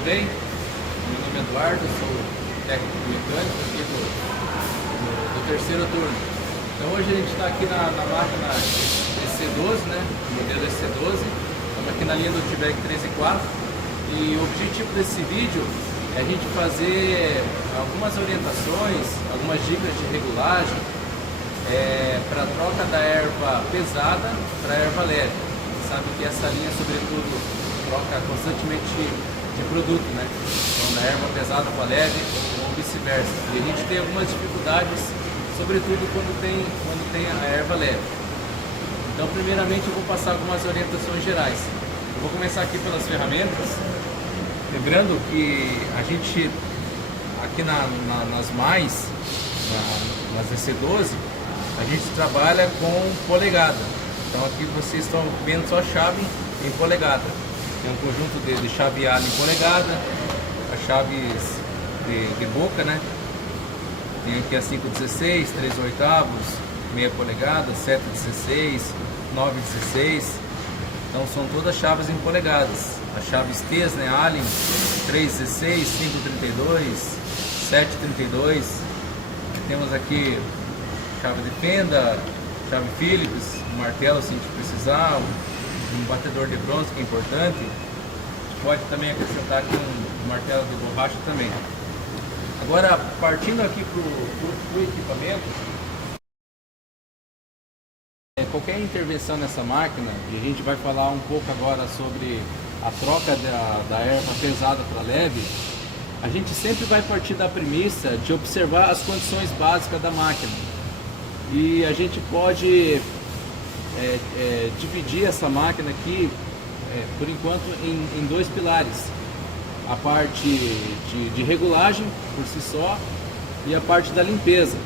tudo bem? Meu nome é Eduardo, sou técnico mecânico aqui do terceiro turno. Então hoje a gente está aqui na máquina EC12, né? Modelo EC12. Estamos aqui na linha do Outback 3/4 e o objetivo desse vídeo é a gente fazer algumas orientações, algumas dicas de regulagem para a troca da erva pesada para a erva leve. Você sabe que essa linha, sobretudo, troca constantemente de produto, né? Então, da erva pesada para leve ou vice-versa. E a gente tem algumas dificuldades, sobretudo quando tem a erva leve. Então, primeiramente, eu vou passar algumas orientações gerais. Eu vou começar aqui pelas ferramentas. Lembrando que a gente, aqui nas EC12, a gente trabalha com polegada. Então, aqui vocês estão vendo só chave em polegada. Tem um conjunto de chave alho em polegada, as chaves de boca, né? Tem aqui a 5/16, 3/8, meia polegada, 7/16, 9/16. Então são todas chaves em polegadas. As chaves T's, né? Allen, 3/16, 5/32, 7/32. Temos aqui chave de fenda, chave Phillips, um martelo se a gente precisar, um batedor de bronze que é importante. Pode também acrescentar aqui um martelo de borracha também. Agora, partindo aqui para o equipamento, qualquer intervenção nessa máquina, e a gente vai falar um pouco agora sobre a troca da erva pesada para leve, a gente sempre vai partir da premissa de observar as condições básicas da máquina. E a gente pode dividir essa máquina aqui, por enquanto, em dois pilares. A parte de regulagem por si só e a parte da limpeza.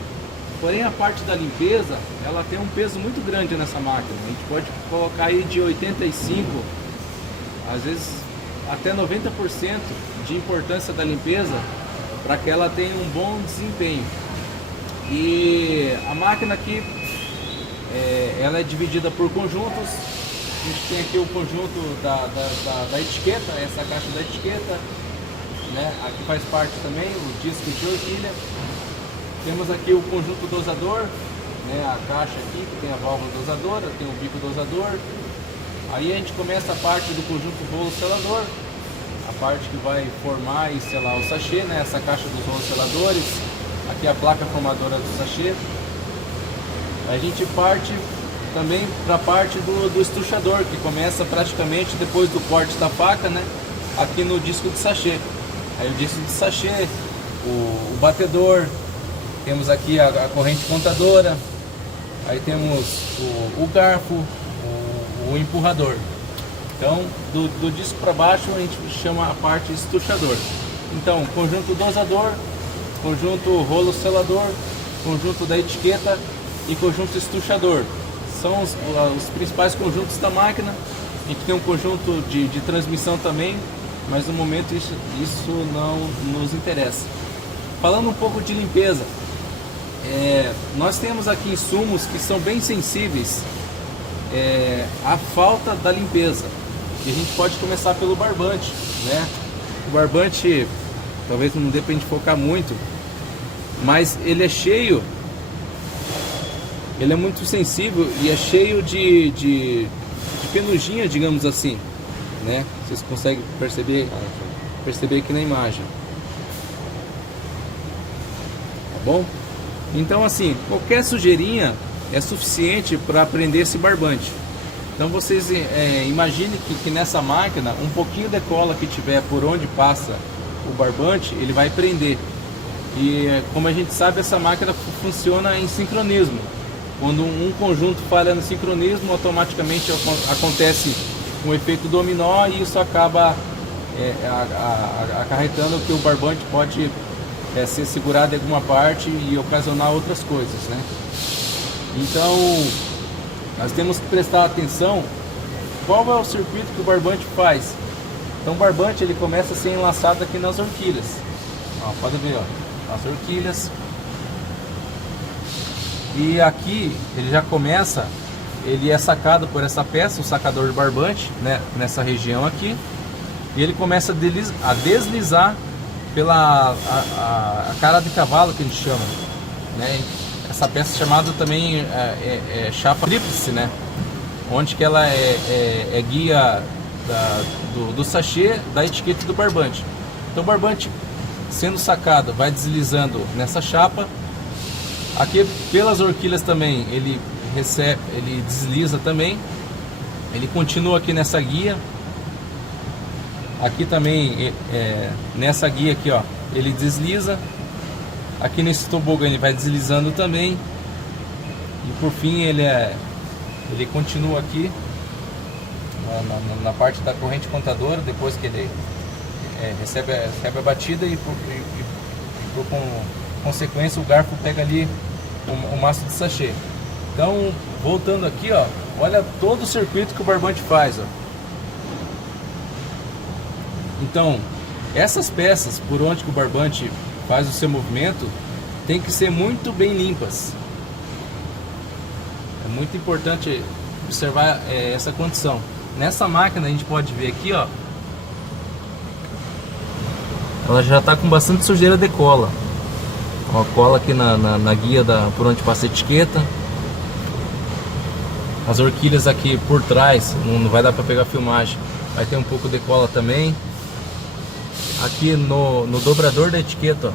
Porém, a parte da limpeza, ela tem um peso muito grande nessa máquina. A gente pode colocar aí de 85%, às vezes até 90% de importância da limpeza para que ela tenha um bom desempenho. E a máquina aqui, ela é dividida por conjuntos. A gente tem aqui o conjunto da etiqueta, essa caixa da etiqueta, né? Aqui faz parte também o disco de horquilha. Temos aqui o conjunto dosador, né? A caixa aqui que tem a válvula dosadora, tem o bico dosador. Aí a gente começa a parte do conjunto rolo selador, a parte que vai formar e selar o sachê, né? Essa caixa dos rolos seladores. Aqui a placa formadora do sachê. A gente parte também para a parte do estuchador, que começa praticamente depois do corte da faca, né? Aqui no disco de sachê. Aí o disco de sachê, o batedor, temos aqui a corrente contadora, aí temos o garfo, o empurrador. Então, do disco para baixo a gente chama a parte estuchador. Então, conjunto dosador, conjunto rolo selador, conjunto da etiqueta e conjunto estuchador. São os principais conjuntos da máquina. A gente tem um conjunto de transmissão também, mas no momento isso não nos interessa. Falando um pouco de limpeza, nós temos aqui insumos que são bem sensíveis à falta da limpeza. E a gente pode começar pelo barbante, né? O barbante, talvez não dê pra gente focar muito, mas ele é cheio, ele é muito sensível e é cheio de penugem, digamos assim, né? Vocês conseguem perceber aqui na imagem, tá bom? Então, assim, qualquer sujeirinha é suficiente para prender esse barbante. Então vocês imaginem que nessa máquina, um pouquinho de cola que tiver por onde passa o barbante, ele vai prender. E como a gente sabe, essa máquina funciona em sincronismo. Quando um conjunto falha no sincronismo, automaticamente acontece um efeito dominó e isso acaba acarretando que o barbante pode ser segurado em alguma parte e ocasionar outras coisas, né? Então, nós temos que prestar atenção qual é o circuito que o barbante faz. Então, o barbante ele começa a ser enlaçado aqui nas horquilhas. Ó, pode ver, ó, as horquilhas. E aqui ele já começa, ele é sacado por essa peça, o sacador de barbante, né, nessa região aqui. e ele começa a deslizar pela a cara de cavalo, que a gente chama, né? Essa peça chamada também chapa tríplice, né? Onde que ela é guia do sachê, da etiqueta e do barbante. Então o barbante sendo sacado vai deslizando nessa chapa. Aqui pelas horquilhas também ele desliza também. Ele continua aqui nessa guia. Aqui também nessa guia aqui, ó, ele desliza. Aqui nesse tobogã ele vai deslizando também. E por fim ele continua aqui na parte da corrente contadora, depois que ele recebe a batida e por consequência o garfo pega ali o maço de sachê. Então, voltando aqui, ó, olha todo o circuito que o barbante faz, ó. Então, essas peças por onde que o barbante faz o seu movimento tem que ser muito bem limpas. É muito importante observar essa condição. Nessa máquina a gente pode ver aqui, ó, ela já está com bastante sujeira de cola. Ó, cola aqui na guia por onde passa a etiqueta. As horquilhas aqui por trás, não vai dar para pegar a filmagem, vai ter um pouco de cola também. Aqui no dobrador da etiqueta, ó,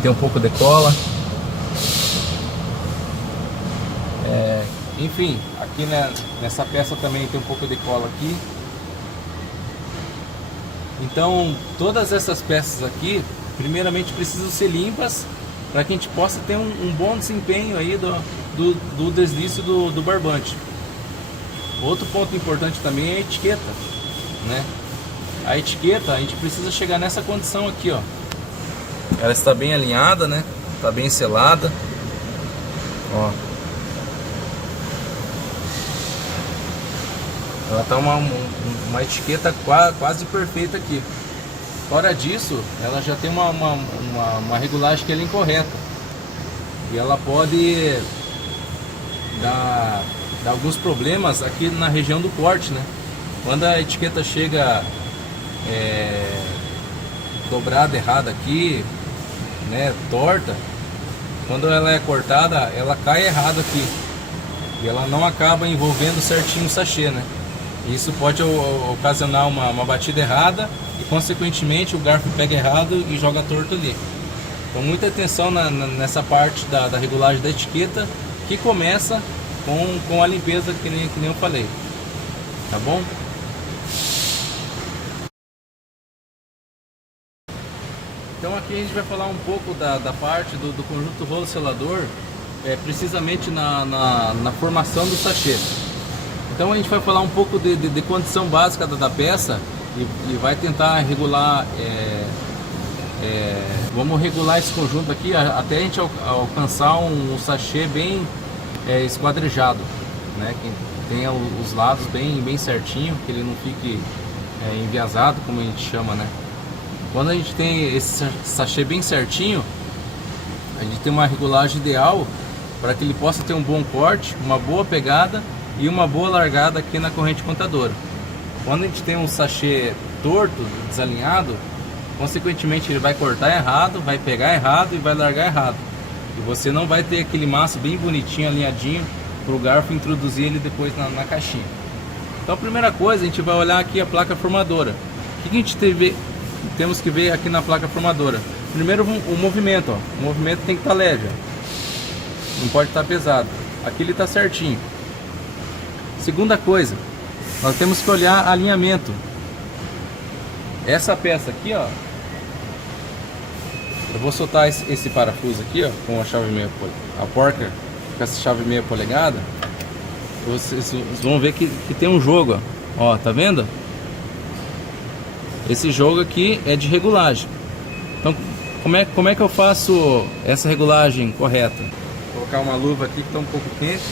tem um pouco de cola. Enfim, aqui nessa peça também tem um pouco de cola aqui. Então todas essas peças aqui primeiramente precisam ser limpas para que a gente possa ter um bom desempenho aí do deslize do barbante. Outro ponto importante também é a etiqueta, né? A etiqueta a gente precisa chegar nessa condição aqui, ó. Ela está bem alinhada, né? Está bem selada, ó. Ela tá uma etiqueta quase perfeita aqui. Fora disso, ela já tem uma regulagem que ela é incorreta. E ela pode dar alguns problemas aqui na região do corte, né? Quando a etiqueta chega dobrada errada aqui, né, torta, quando ela é cortada, ela cai errado aqui. E ela não acaba envolvendo certinho o sachê, né? Isso pode ocasionar uma batida errada e consequentemente o garfo pega errado e joga torto ali. Então muita atenção nessa parte da regulagem da etiqueta, que começa com a limpeza que nem eu falei. Tá bom? Então aqui a gente vai falar um pouco da parte do conjunto rolo-selador, precisamente na formação do sachê. Então a gente vai falar um pouco de condição básica da peça e vai tentar regular, vamos regular esse conjunto aqui até a gente alcançar um sachê bem esquadrejado, né? Que tenha os lados bem certinho, que ele não fique enviesado, como a gente chama, né? Quando a gente tem esse sachê bem certinho, a gente tem uma regulagem ideal para que ele possa ter um bom corte, uma boa pegada e uma boa largada aqui na corrente contadora. Quando a gente tem um sachê torto, desalinhado, consequentemente ele vai cortar errado, vai pegar errado e vai largar errado. E você não vai ter aquele maço bem bonitinho, alinhadinho, para o garfo introduzir ele depois na caixinha. Então a primeira coisa, a gente vai olhar aqui a placa formadora. O que a gente temos que ver aqui na placa formadora? Primeiro o movimento, ó. O movimento tem que estar leve, ó. Não pode estar pesado. Aqui ele está certinho. Segunda coisa, nós temos que olhar alinhamento. Essa peça aqui, ó, eu vou soltar esse parafuso aqui, ó, com a chave meia, a porca com essa chave meia polegada. Vocês vão ver que tem um jogo, ó, tá vendo? Esse jogo aqui é de regulagem. Então, como é que eu faço essa regulagem correta? Vou colocar uma luva aqui que está um pouco quente.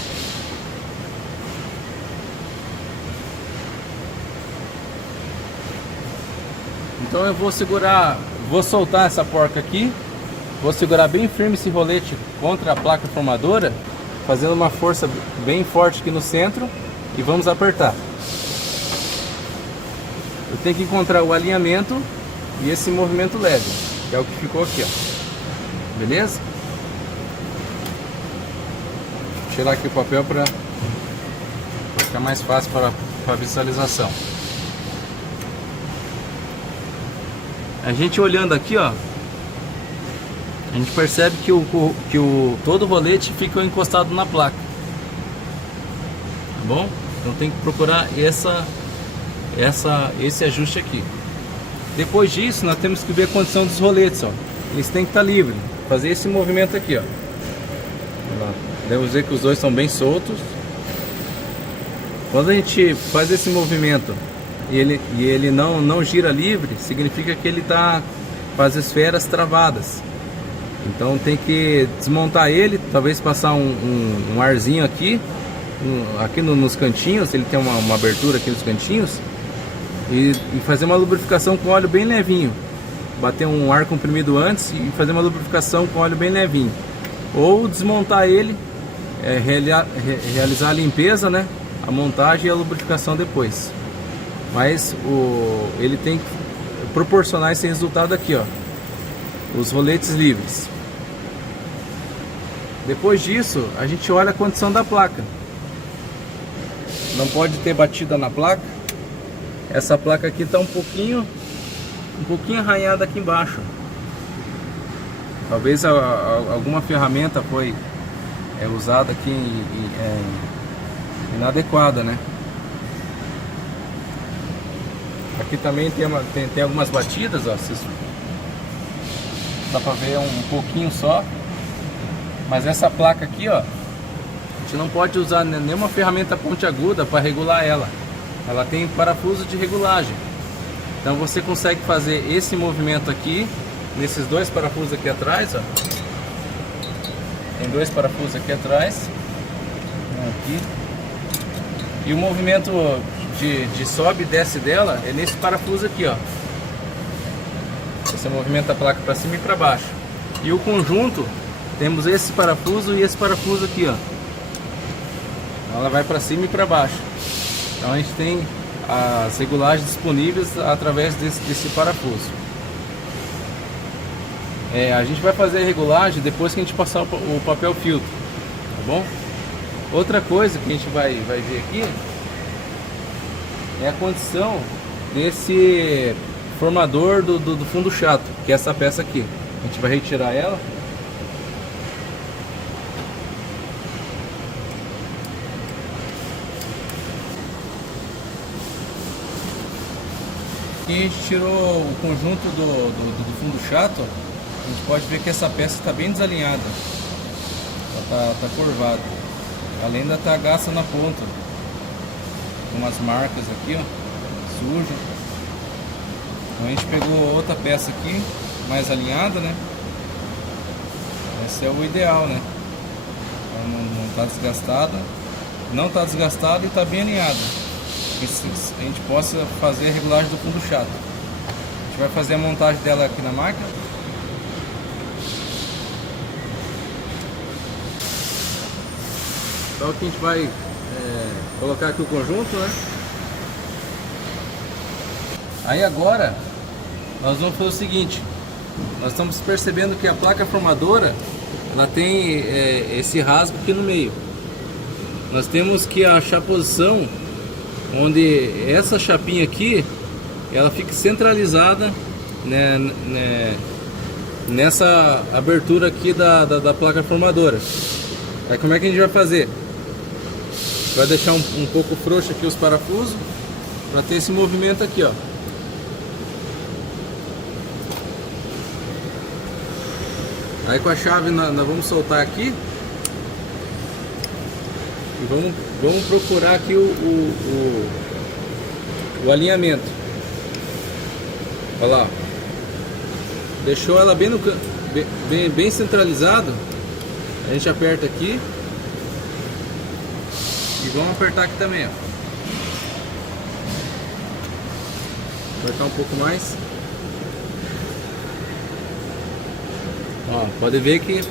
Então eu vou soltar essa porca aqui, vou segurar bem firme esse rolete contra a placa formadora, fazendo uma força bem forte aqui no centro e vamos apertar. Eu tem que encontrar o alinhamento e esse movimento leve, que é o que ficou aqui, ó. Beleza? Vou tirar aqui o papel para ficar mais fácil para a visualização. A gente olhando aqui, ó, a gente percebe que todo o rolete fica encostado na placa. Tá bom? Então tem que procurar esse ajuste aqui. Depois disso, nós temos que ver a condição dos roletes, ó. Eles têm que estar livres. Fazer esse movimento aqui, ó. Devemos ver que os dois estão bem soltos. Quando a gente faz esse movimento e ele não gira livre, significa que ele está com as esferas travadas. Então tem que desmontar ele, talvez passar um arzinho aqui, nos cantinhos. Ele tem uma abertura aqui nos cantinhos, e fazer uma lubrificação com óleo bem levinho. Bater um ar comprimido antes e fazer uma lubrificação com óleo bem levinho. Ou desmontar ele, realizar a limpeza, né? A montagem e a lubrificação depois. Mas ele tem que proporcionar esse resultado aqui, ó, os roletes livres. Depois disso, a gente olha a condição da placa. Não pode ter batida na placa. Essa placa aqui está um pouquinho arranhada aqui embaixo. Talvez alguma ferramenta foi usada aqui inadequada, né? Aqui também tem algumas batidas, ó. Dá pra ver um pouquinho só. Mas essa placa aqui, ó, a gente não pode usar nenhuma ferramenta pontiaguda para regular ela. Ela tem parafuso de regulagem. Então você consegue fazer esse movimento aqui, nesses dois parafusos aqui atrás, ó. Tem dois parafusos aqui atrás, aqui. E o movimento de sobe e desce dela é nesse parafuso aqui, ó. Você movimenta a placa para cima e para baixo. E o conjunto, temos esse parafuso e esse parafuso aqui, ó. Ela vai para cima e para baixo. Então a gente tem as regulagens disponíveis através desse parafuso. A gente vai fazer a regulagem depois que a gente passar o papel filtro, tá bom? Outra coisa que a gente vai ver aqui é a condição desse formador do fundo chato, que é essa peça aqui. A gente vai retirar ela. Aqui a gente tirou o conjunto do fundo chato. A gente pode ver que essa peça está bem desalinhada. Ela tá curvada. Ela ainda está gasta na ponta. Com umas marcas aqui, ó, sujo. Então a gente pegou outra peça aqui, mais alinhada, né? Esse é o ideal, né? Ela não está desgastada. Não está desgastada e está bem alinhada. A gente possa fazer a regulagem do fundo chato. A gente vai fazer a montagem dela aqui na máquina. Então aqui a gente vai colocar aqui o conjunto, né? Aí agora nós vamos fazer o seguinte: nós estamos percebendo que a placa formadora ela tem esse rasgo aqui no meio. Nós temos que achar a posição onde essa chapinha aqui ela fique centralizada, né, nessa abertura aqui da placa formadora. Aí como é que a gente vai fazer? Vai deixar um pouco frouxo aqui os parafusos para ter esse movimento aqui, ó. Aí com a chave nós vamos soltar aqui e vamos procurar aqui o alinhamento. Olha lá, deixou ela bem centralizado. A gente aperta aqui e vamos apertar aqui também, ó. Apertar um pouco mais. Ó, pode ver que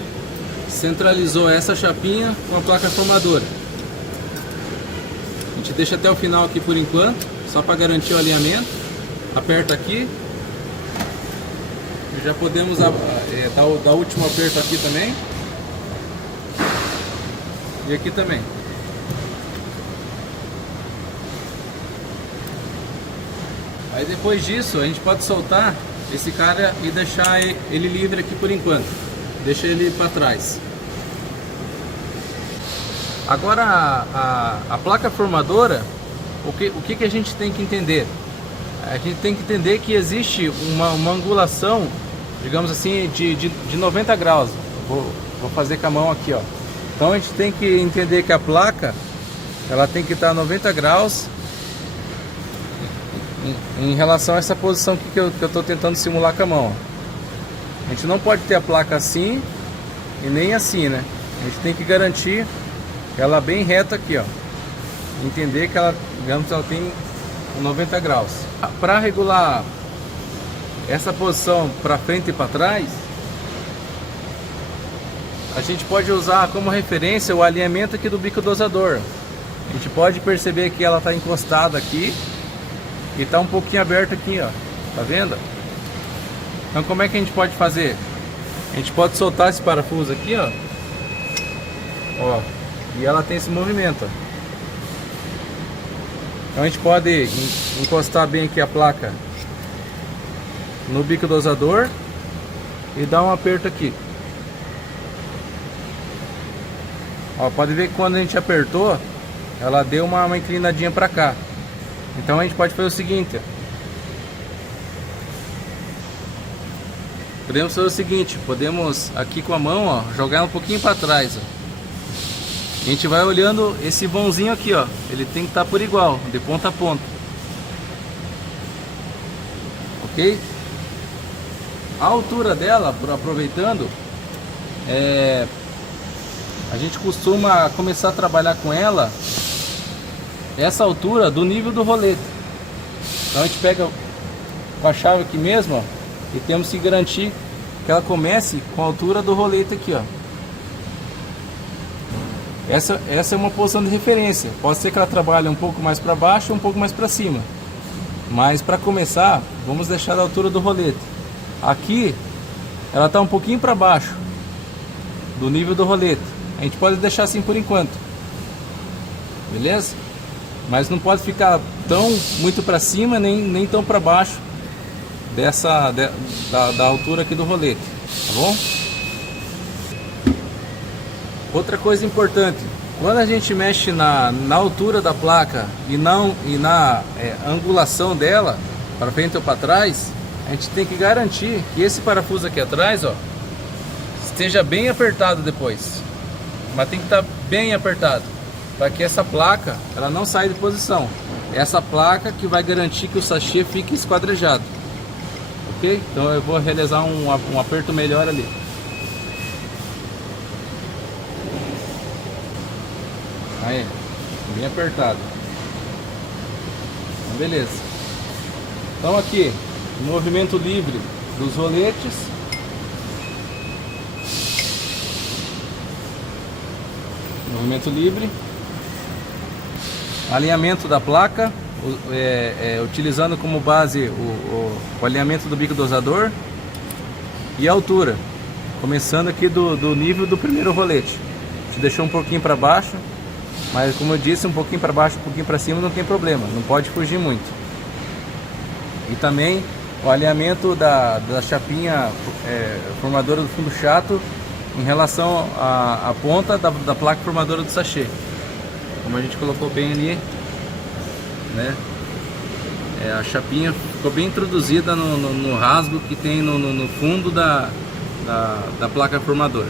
centralizou essa chapinha com a placa formadora. A gente deixa até o final aqui por enquanto, só para garantir o alinhamento. aperta aqui. E já podemos dar o último aperto aqui também. E aqui também. Aí depois disso a gente pode soltar esse cara e deixar ele livre aqui por enquanto. Deixa ele para trás. Agora a placa formadora, o que a gente tem que entender? A gente tem que entender que existe uma angulação, digamos assim, de 90 graus. Vou fazer com a mão aqui, ó. Então a gente tem que entender que a placa, ela tem que estar a 90 graus em relação a essa posição que eu estou tentando simular com a mão. A gente não pode ter a placa assim e nem assim, né? A gente tem que garantir ela bem reta aqui, ó. Entender que ela, digamos, ela tem 90 graus. Para regular essa posição para frente e para trás, a gente pode usar como referência o alinhamento aqui do bico dosador. A gente pode perceber que ela está encostada aqui e está um pouquinho aberta aqui, ó. Tá vendo? Então como é que a gente pode fazer? A gente pode soltar esse parafuso aqui, ó. Ó. E ela tem esse movimento, ó. Então a gente pode encostar bem aqui a placa no bico dosador e dar um aperto aqui. Ó, pode ver que quando a gente apertou, ela deu uma inclinadinha para cá. Então a gente pode fazer o seguinte, ó. Podemos fazer o seguinte, podemos aqui com a mão, ó, jogar um pouquinho para trás, ó. A gente vai olhando esse vãozinho aqui, ó. Ele tem que estar por igual, de ponta a ponta. Ok? A altura dela, aproveitando, a gente costuma começar a trabalhar com ela essa altura do nível do rolete. Então a gente pega com a chave aqui mesmo, ó, e temos que garantir que ela comece com a altura do rolete aqui, ó. Essa é uma posição de referência. Pode ser que ela trabalhe um pouco mais para baixo ou um pouco mais para cima. Mas para começar, vamos deixar a altura do rolete. Aqui, ela está um pouquinho para baixo do nível do rolete. A gente pode deixar assim por enquanto. Beleza? Mas não pode ficar muito para cima, nem tão para baixo da altura aqui do rolete. Tá bom? Outra coisa importante, quando a gente mexe na altura da placa e na angulação dela, para frente ou para trás, a gente tem que garantir que esse parafuso aqui atrás, ó, esteja bem apertado depois. Mas tem que estar bem apertado, para que essa placa ela não saia de posição. É essa placa que vai garantir que o sachê fique esquadrejado. Ok? Então eu vou realizar um aperto melhor ali. Aí, bem apertado. Então, beleza. Então aqui, movimento livre dos roletes. Movimento livre. Alinhamento da placa, utilizando como base o alinhamento do bico dosador. E a altura, começando aqui do nível do primeiro rolete. A gente deixou um pouquinho para baixo. Mas como eu disse, um pouquinho para baixo, um pouquinho para cima não tem problema, não pode fugir muito. E também o alinhamento da chapinha formadora do fundo chato em relação à ponta da placa formadora do sachê. Como a gente colocou bem ali, né? A chapinha ficou bem introduzida no rasgo que tem no fundo da placa formadora.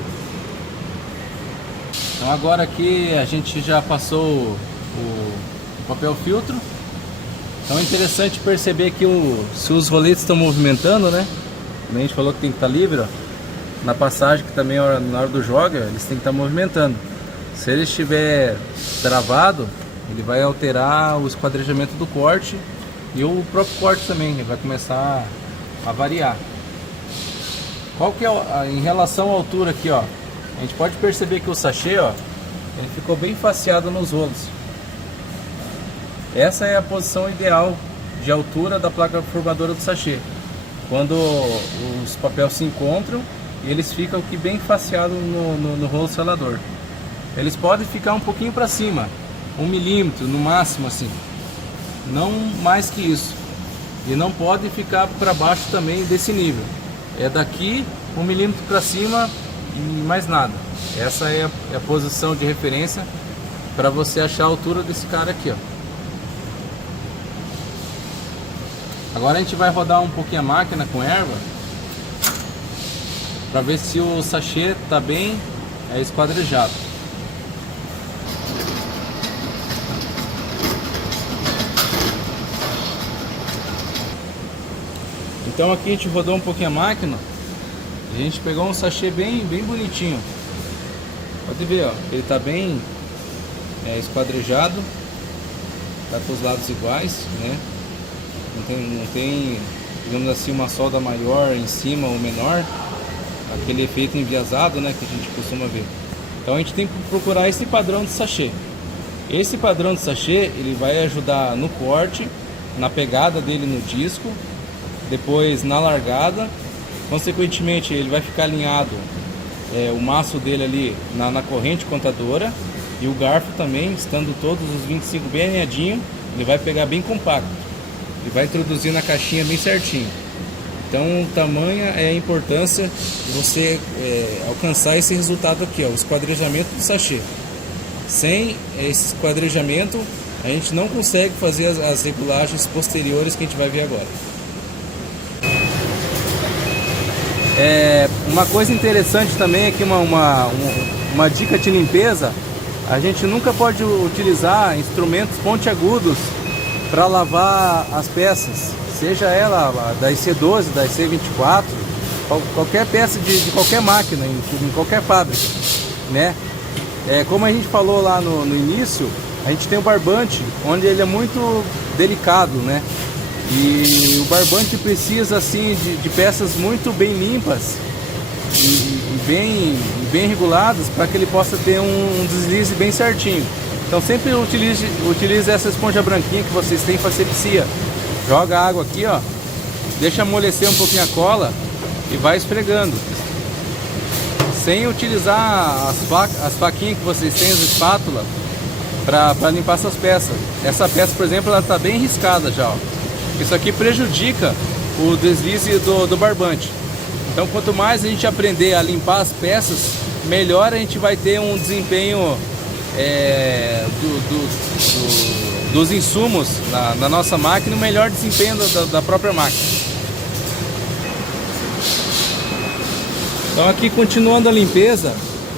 Então agora aqui a gente já passou o papel filtro. Então é interessante perceber que se os roletes estão movimentando, né? Como a gente falou que tem que estar livre, ó, na passagem, que também na hora do joga, eles têm que estar movimentando. Se ele estiver travado, ele vai alterar o esquadrejamento do corte e o próprio corte também, ele vai começar a variar. Qual que é em relação à altura aqui, ó? A gente pode perceber que o sachê, ó, ele ficou bem faceado nos rolos. Essa é a posição ideal de altura da placa formadora do sachê. Quando os papéis se encontram, eles ficam aqui bem faceados no rolo selador. Eles podem ficar um pouquinho para cima, 1 milímetro no máximo, assim, não mais que isso. E não pode ficar para baixo também desse nível. É daqui 1 milímetro para cima e mais nada. Essa é a posição de referência para você achar a altura desse cara aqui, ó. Agora a gente vai rodar um pouquinho a máquina com erva para ver se o sachê está bem esquadrejado. Então aqui a gente rodou um pouquinho a máquina, a gente pegou um sachê bem bonitinho. Pode ver, ó, ele está bem esquadrejado, tá com os lados iguais, né? Não tem, digamos assim, uma solda maior em cima ou menor, aquele efeito enviesado, né, que a gente costuma ver. Então a gente tem que procurar esse padrão de sachê. Esse padrão de sachê, ele vai ajudar no corte, na pegada dele no disco, depois na largada, consequentemente ele vai ficar alinhado, o maço dele ali na corrente contadora, e o garfo também, estando todos os 25 bem alinhadinho, ele vai pegar bem compacto e vai introduzir na caixinha bem certinho. Então tamanha é a importância de você alcançar esse resultado aqui, ó, o esquadrejamento do sachê. Sem esse esquadrejamento a gente não consegue fazer as regulagens posteriores que a gente vai ver agora. Uma coisa interessante também é que uma dica de limpeza: a gente nunca pode utilizar instrumentos pontiagudos para lavar as peças, seja ela da IC12, da IC24, qualquer peça de qualquer máquina, em qualquer fábrica, né? Como a gente falou lá no início, a gente tem o barbante, onde ele é muito delicado, né? E o barbante precisa assim de peças muito bem limpas e bem reguladas para que ele possa ter um deslize bem certinho. Então sempre utilize essa esponja branquinha que vocês têm para asepsia. Joga água aqui, ó, deixa amolecer um pouquinho a cola e vai esfregando. Sem utilizar as faquinhas que vocês têm, as espátulas, para limpar essas peças. Essa peça, por exemplo, ela está bem riscada já, ó. Isso aqui prejudica o deslize do barbante. Então quanto mais a gente aprender a limpar as peças, melhor a gente vai ter um desempenho dos insumos na nossa máquina, o melhor desempenho da própria máquina. Então aqui, continuando a limpeza,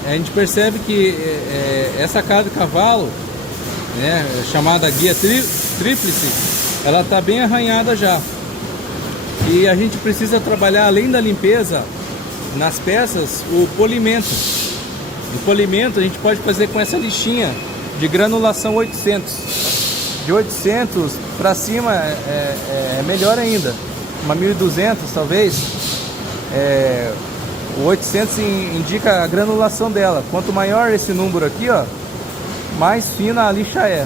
a gente percebe que essa cara de cavalo, né, chamada guia tríplice, ela está bem arranhada já. E a gente precisa trabalhar, além da limpeza nas peças, o polimento. O polimento a gente pode fazer com essa lixinha de granulação 800. De 800 para cima é melhor ainda. Uma 1200 talvez. O 800 indica a granulação dela. Quanto maior esse número aqui, ó, mais fina a lixa é.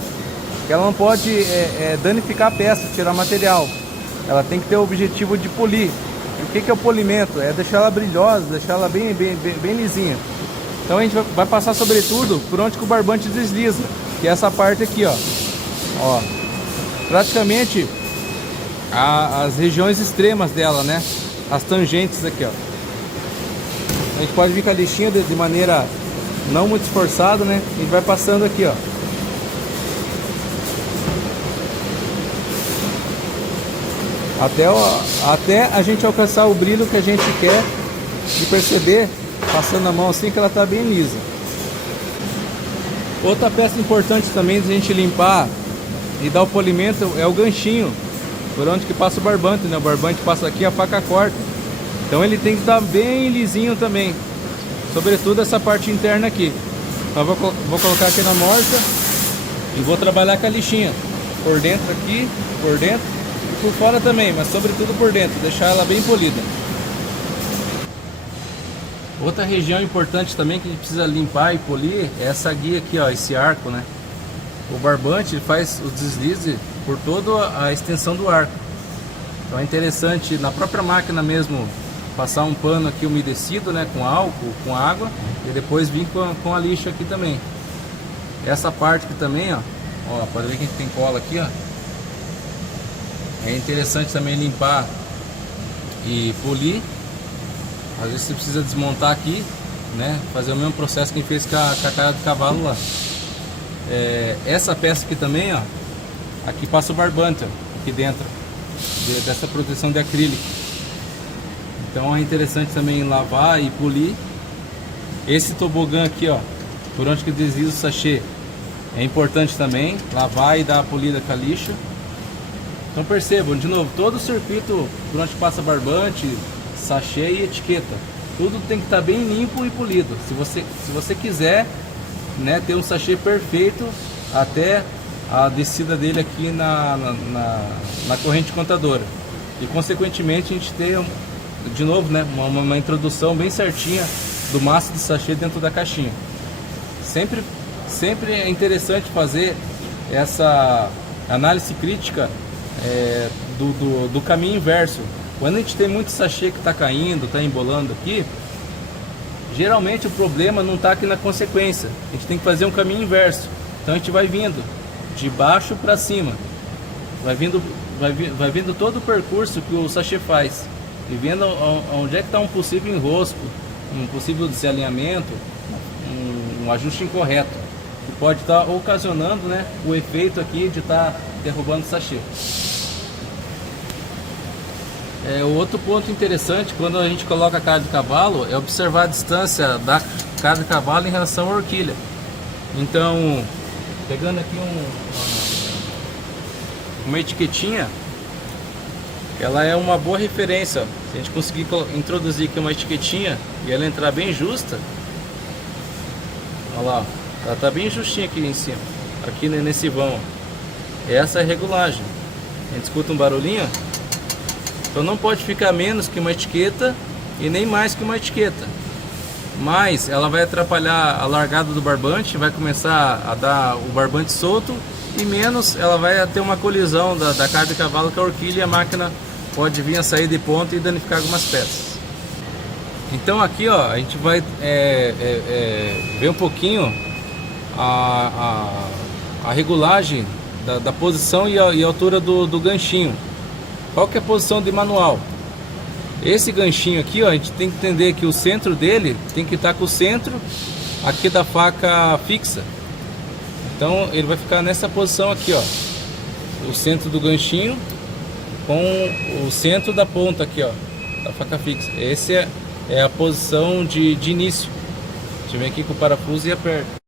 Ela não pode danificar a peça, tirar material. Ela tem que ter o objetivo de polir. E o que é o polimento? É deixar ela brilhosa, deixar ela bem lisinha. Então a gente vai passar sobretudo por onde que o barbante desliza, que é essa parte aqui, ó. Praticamente as regiões extremas dela, né? As tangentes aqui, ó. A gente pode vir com a lixinha de maneira não muito esforçada, né? A gente vai passando aqui, ó. Até a gente alcançar o brilho que a gente quer e perceber, passando a mão assim, que ela está bem lisa. Outra peça importante também de a gente limpar e dar o polimento é o ganchinho, por onde que passa o barbante, né? O barbante passa aqui, a faca corta. Então ele tem que estar bem lisinho também, sobretudo essa parte interna aqui. Então vou colocar aqui na morsa e vou trabalhar com a lixinha, por dentro aqui, por dentro. Por fora também, mas sobretudo por dentro, deixar ela bem polida. Outra região importante também que a gente precisa limpar e polir é essa guia aqui, ó, esse arco, né? o barbante ele faz o deslize por toda a extensão do arco. Então é interessante na própria máquina mesmo passar um pano aqui umedecido, né, com álcool, com água, e depois vir com a lixa aqui também. Essa parte aqui também, ó, pode ver que a gente tem cola aqui, ó. É interessante também limpar e polir. Às vezes você precisa desmontar aqui, né, fazer o mesmo processo que a gente fez com a cara do cavalo lá. Essa peça aqui também, ó, aqui passa o barbante, ó, aqui dentro dessa proteção de acrílico. Então é interessante também lavar e polir. Esse tobogã aqui, ó, por onde que desliza o sachê, é importante também lavar e dar a polida com a lixa. Então percebam, de novo, todo o circuito por onde passa barbante, sachê e etiqueta, tudo tem que estar bem limpo e polido. Se você quiser, né, ter um sachê perfeito até a descida dele aqui na corrente contadora, e consequentemente a gente ter de novo, né, uma introdução bem certinha do maço de sachê dentro da caixinha. Sempre é interessante fazer essa análise crítica do caminho inverso. Quando a gente tem muito sachê que está caindo, está embolando aqui, geralmente o problema não está aqui na consequência. A gente tem que fazer um caminho inverso. Então a gente vai vindo de baixo para cima, vai vindo todo o percurso que o sachê faz, e vendo onde é que está um possível enrosco, um possível desalinhamento, um ajuste incorreto, que pode estar ocasionando, né, o efeito aqui de estar derrubando o sachê. O outro ponto interessante quando a gente coloca a cara de cavalo é observar a distância da cara de cavalo em relação à horquilha. Então, pegando aqui uma etiquetinha, ela é uma boa referência. Se a gente conseguir introduzir aqui uma etiquetinha e ela entrar bem justa, olha lá, ela está bem justinha aqui em cima, aqui nesse vão. Essa é a regulagem. A gente escuta um barulhinho, então não pode ficar menos que uma etiqueta e nem mais que uma etiqueta. Mas ela vai atrapalhar a largada do barbante, vai começar a dar o barbante solto, e menos ela vai ter uma colisão da cara de cavalo com a horquilha, e a máquina pode vir a sair de ponta e danificar algumas peças. Então aqui, ó, a gente vai ver um pouquinho a regulagem da posição e a altura do ganchinho. Qual que é a posição de manual? Esse ganchinho aqui, ó, a gente tem que entender que o centro dele tem que estar com o centro aqui da faca fixa. Então ele vai ficar nessa posição aqui, ó, o centro do ganchinho com o centro da ponta aqui, ó, da faca fixa. Essa é a posição de início. A gente vem aqui com o parafuso e aperta.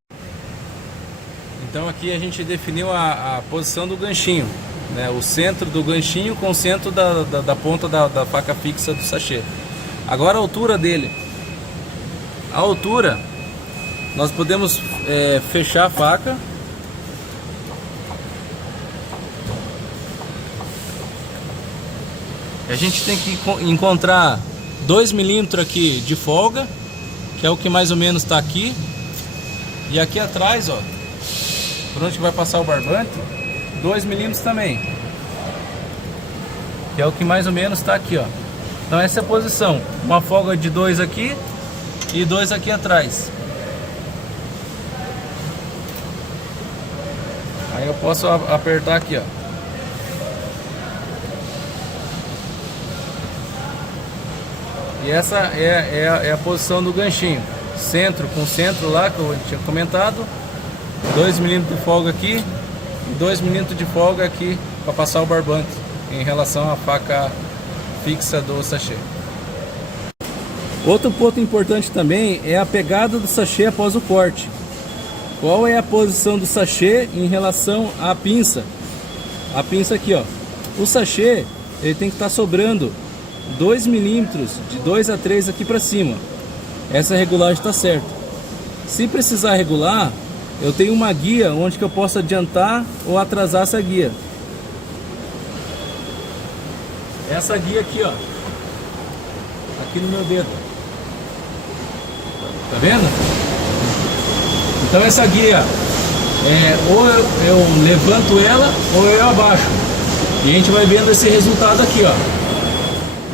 Então aqui a gente definiu a posição do ganchinho, né, o centro do ganchinho com o centro da ponta da faca fixa do sachê. Agora a altura dele. A altura, nós podemos fechar a faca. A gente tem que encontrar 2 milímetros aqui de folga, que é o que mais ou menos está aqui. E aqui atrás, ó, por onde vai passar o barbante, 2 milímetros também, que é o que mais ou menos está aqui, ó. Então essa é a posição, uma folga de 2 aqui e 2 aqui atrás. Aí eu posso apertar aqui, ó. E essa é a posição do ganchinho, centro com centro lá que eu tinha comentado, 2 milímetros de folga aqui, 2 milímetros de folga aqui para passar o barbante em relação à faca fixa do sachê. Outro ponto importante também é a pegada do sachê após o corte. Qual é a posição do sachê em relação à pinça? A pinça aqui, ó. O sachê ele tem que estar sobrando 2 milímetros, de 2 a 3 aqui para cima. Essa regulagem está certa. Se precisar regular, eu tenho uma guia onde que eu posso adiantar ou atrasar essa guia. Essa guia aqui, ó, aqui no meu dedo. Tá vendo? Então essa guia ou eu levanto ela ou eu abaixo. E a gente vai vendo esse resultado aqui, ó.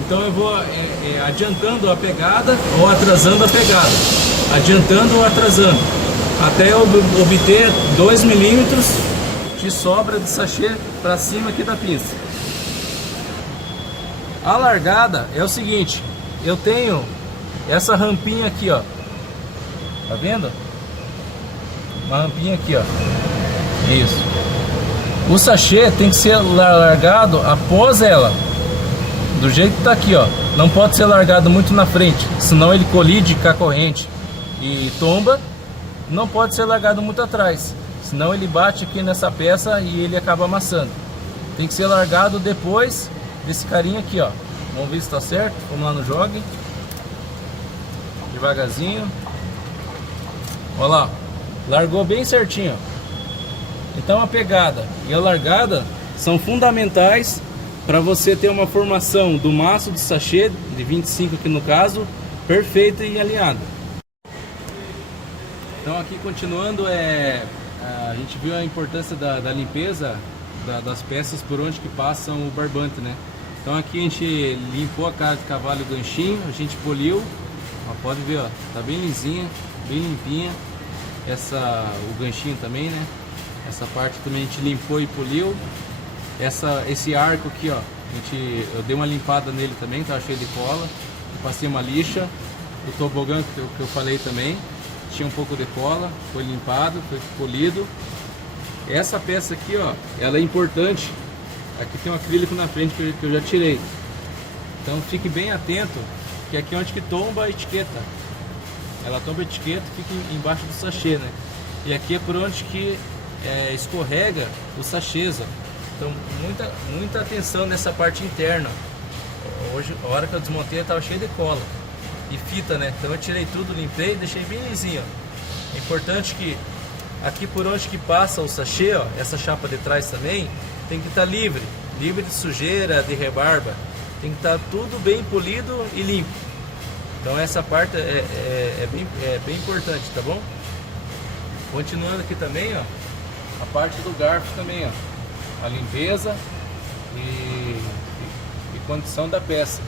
Então eu vou adiantando a pegada ou atrasando a pegada, adiantando ou atrasando, até eu obter 2 milímetros de sobra de sachê para cima aqui da pinça. A largada é o seguinte, eu tenho essa rampinha aqui, ó, tá vendo? Uma rampinha aqui, ó, isso. O sachê tem que ser largado após ela, do jeito que tá aqui, ó. Não pode ser largado muito na frente, senão ele colide com a corrente e tomba. Não pode ser largado muito atrás, senão ele bate aqui nessa peça e ele acaba amassando. Tem que ser largado depois desse carinha aqui, ó. Vamos ver se tá certo. Vamos lá no jogue. Devagarzinho. Olha lá, largou bem certinho. Então a pegada e a largada são fundamentais para você ter uma formação do maço de sachê, de 25 aqui no caso, perfeita e alinhada. Então aqui continuando, a gente viu a importância da limpeza das peças por onde que passam o barbante, né? Então aqui a gente limpou a cara de cavalo e o ganchinho, a gente poliu, ó, pode ver, ó, tá bem lisinha, bem limpinha. O ganchinho também, né? Essa parte também a gente limpou e poliu. Esse arco aqui, ó, eu dei uma limpada nele também, tá cheio de cola. Passei uma lixa. O tobogã que eu falei também, tinha um pouco de cola, foi limpado, foi polido. Essa peça aqui, ó, ela é importante. Aqui tem um acrílico na frente que eu já tirei. Então fique bem atento, que aqui é onde que tomba a etiqueta. Ela tomba a etiqueta e fica embaixo do sachê, né? E aqui é por onde que escorrega os sachês, ó. Então muita atenção nessa parte interna. Hoje, a hora que eu desmontei, estava cheio de cola e fita, né? Então eu tirei tudo, limpei e deixei bem lisinho, ó. É importante que aqui por onde que passa o sachê, ó, essa chapa de trás também tem que estar livre de sujeira, de rebarba. Tem que estar tudo bem polido e limpo. Então essa parte é bem importante, tá bom? Continuando aqui também, ó, a parte do garfo também, ó, a limpeza e condição da peça.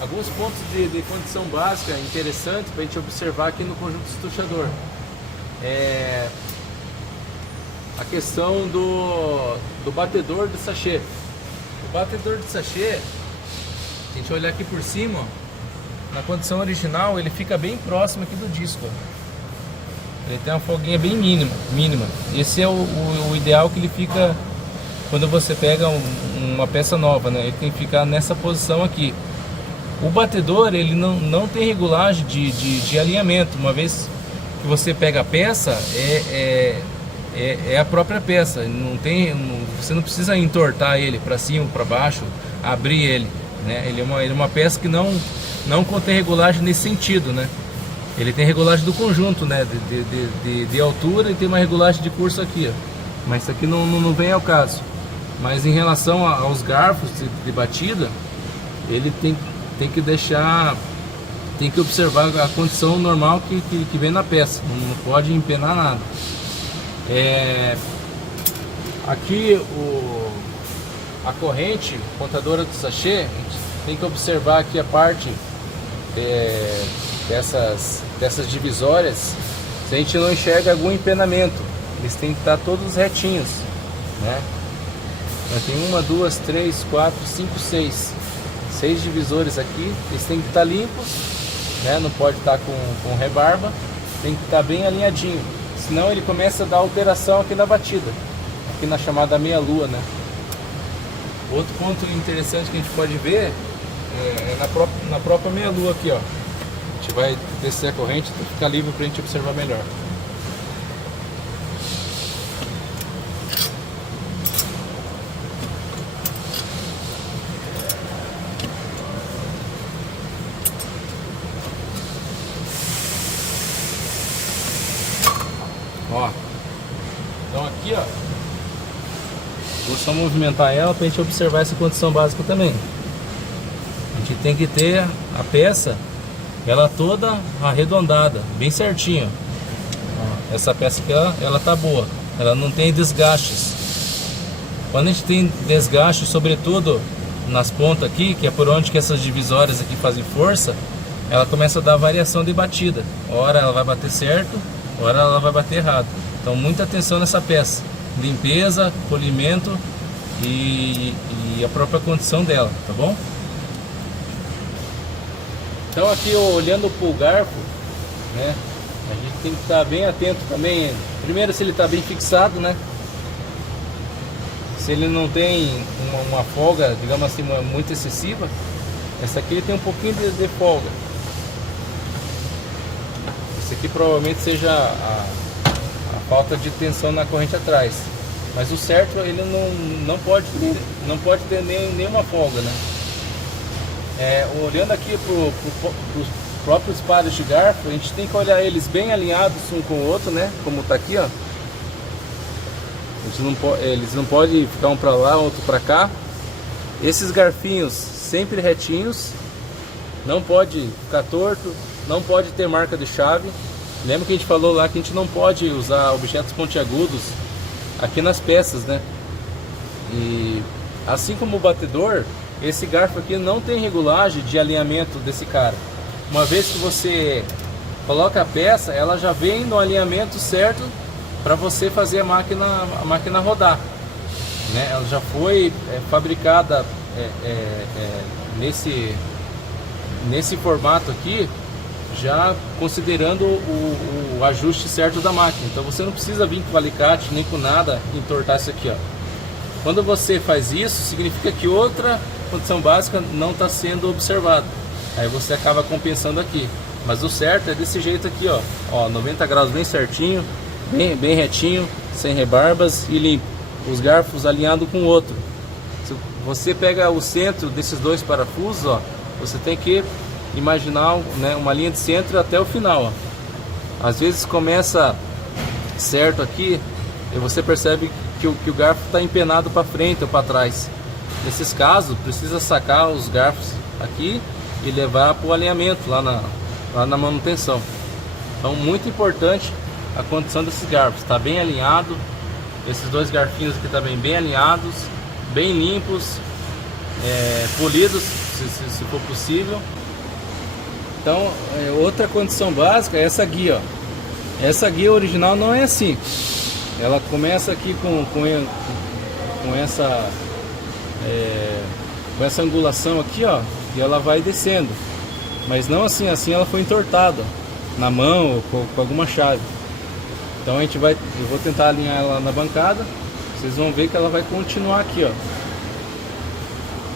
Alguns pontos de condição básica interessantes para a gente observar aqui no conjunto estuchador. A questão do batedor de sachê. O batedor de sachê, se a gente olhar aqui por cima, ó, na condição original ele fica bem próximo aqui do disco, ó. Ele tem uma folguinha bem mínima. Esse é o ideal, que ele fica quando você pega uma peça nova, né? Ele tem que ficar nessa posição aqui. O batedor, ele não tem regulagem de alinhamento. Uma vez que você pega a peça, é a própria peça. Você não precisa entortar ele para cima, para baixo, abrir ele, né? Ele é uma peça que não contém regulagem nesse sentido, né? Ele tem regulagem do conjunto, né? De altura, e tem uma regulagem de curso aqui, ó. Mas isso aqui não vem ao caso. Mas em relação aos garfos de batida, ele tem que deixar, tem que observar a condição normal que vem na peça. Não pode empenar nada. Aqui a corrente contadora do sachê, a gente tem que observar aqui a parte dessas divisórias, se a gente não enxerga algum empenamento. Eles têm que estar todos retinhos, né? Então, tem 1, 2, 3, 4, 5, 6 divisores aqui. Eles têm que estar limpos, né? Não pode estar com rebarba, tem que estar bem alinhadinho, senão ele começa a dar alteração aqui na batida, aqui na chamada meia lua, né? Outro ponto interessante que a gente pode ver é na própria meia lua aqui, ó. A gente vai descer a corrente para ficar livre para a gente observar melhor. Ó, então aqui, ó, vou só movimentar ela para a gente observar essa condição básica também. A gente tem que ter a peça ela toda arredondada, bem certinho. essa peça aqui, ela tá boa, ela não tem desgastes. Quando a gente tem desgaste, sobretudo nas pontas aqui, que é por onde que essas divisórias aqui fazem força, ela começa a dar variação de batida. Ora ela vai bater certo, ora ela vai bater errado. Então muita atenção nessa peça, limpeza, polimento e a própria condição dela, tá bom? Então aqui olhando para o garfo, né, a gente tem que estar bem atento também. Primeiro, se ele está bem fixado, né? Se ele não tem uma folga, digamos assim, muito excessiva. Essa aqui tem um pouquinho de folga. Esse aqui provavelmente seja a falta de tensão na corrente atrás. Mas o certo, ele não pode ter nenhuma folga, né? Olhando aqui para os próprios pares de garfo, a gente tem que olhar eles bem alinhados um com o outro, né? Como está aqui, ó. Eles não podem ficar um para lá, outro para cá. Esses garfinhos sempre retinhos, não pode ficar torto, não pode ter marca de chave. Lembra que a gente falou lá que a gente não pode usar objetos pontiagudos aqui nas peças, né? E assim como o batedor, esse garfo aqui não tem regulagem de alinhamento desse cara. Uma vez que você coloca a peça, ela já vem no alinhamento certo para você fazer a máquina rodar, né? Ela já foi fabricada nesse formato aqui, já considerando o ajuste certo da máquina. Então você não precisa vir com alicate nem com nada entortar isso aqui, ó. Quando você faz isso, significa que outra condição básica não está sendo observada. Aí você acaba compensando aqui. Mas o certo é desse jeito aqui, ó, 90 graus bem certinho, bem retinho, sem rebarbas e limpo. Os garfos alinhados com o outro. Se você pega o centro desses dois parafusos, ó, você tem que imaginar, né, uma linha de centro até o final, ó. Às vezes começa certo aqui e você percebe que o garfo está empenado para frente ou para trás. Nesses casos, precisa sacar os garfos aqui e levar para o alinhamento lá na manutenção. Então, muito importante a condição desses garfos. Está bem alinhado. Esses dois garfinhos aqui também bem alinhados, bem limpos, polidos, se for possível. Então, outra condição básica é essa guia, ó. Essa guia original não é assim. Ela começa aqui com essa angulação aqui, ó, e ela vai descendo. Mas não assim, ela foi entortada na mão ou com alguma chave. Então eu vou tentar alinhar ela na bancada. Vocês vão ver que ela vai continuar aqui, ó.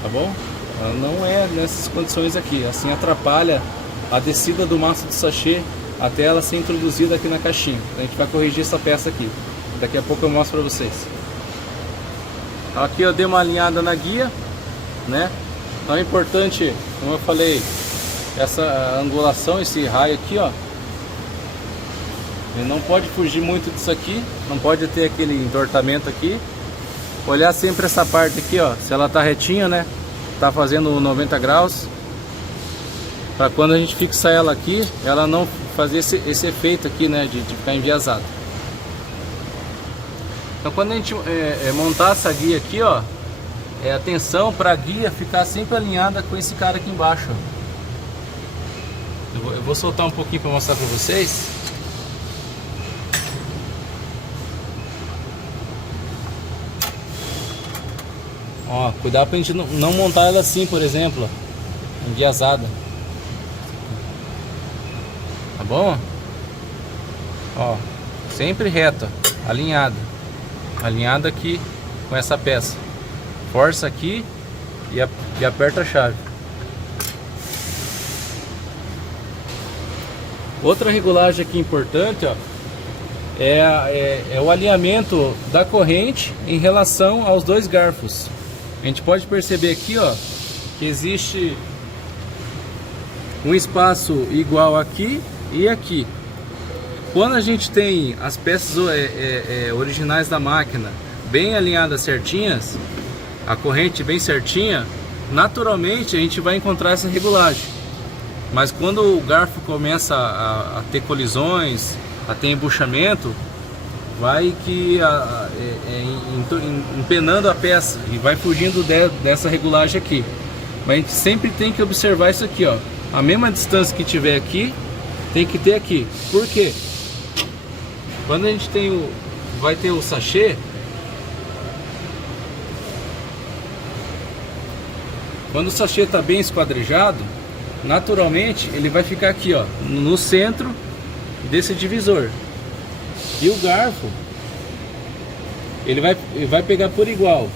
Tá bom? Ela não é nessas condições aqui. Assim atrapalha a descida do maço de sachê até ela ser introduzida aqui na caixinha. Então a gente vai corrigir essa peça aqui. Daqui a pouco eu mostro para vocês. Aqui eu dei uma alinhada na guia, né? Então é importante, como eu falei, essa angulação, esse raio aqui, ó. Ele não pode fugir muito disso aqui, não pode ter aquele entortamento aqui. Olhar sempre essa parte aqui, ó, se ela tá retinha, né? Tá fazendo 90 graus. Para quando a gente fixar ela aqui, ela não fazer esse efeito aqui, né, de ficar enviesado. Então quando a gente montar essa guia aqui, ó, atenção para a guia ficar sempre alinhada com esse cara aqui embaixo, ó. Eu vou soltar um pouquinho para mostrar para vocês. Ó, cuidado pra gente não montar ela assim, por exemplo, ó, enviesada. Tá bom? Ó, sempre reto, alinhado. Alinhado aqui com essa peça. Força aqui e aperta a chave. Outra regulagem aqui importante, ó, é o alinhamento da corrente em relação aos dois garfos. A gente pode perceber aqui, ó, que existe um espaço igual aqui e aqui. Quando a gente tem as peças originais da máquina bem alinhadas certinhas, a corrente bem certinha, naturalmente a gente vai encontrar essa regulagem. Mas quando o garfo começa a ter colisões, tem embuchamento, vai que empenando a peça e vai fugindo dessa regulagem aqui. Mas a gente sempre tem que observar isso aqui, ó. A mesma distância que tiver aqui, tem que ter aqui. Por quê? Quando a gente vai ter o sachê, quando o sachê está bem esquadrejado, naturalmente ele vai ficar aqui, ó, no centro desse divisor. E o garfo, ele vai pegar por igual.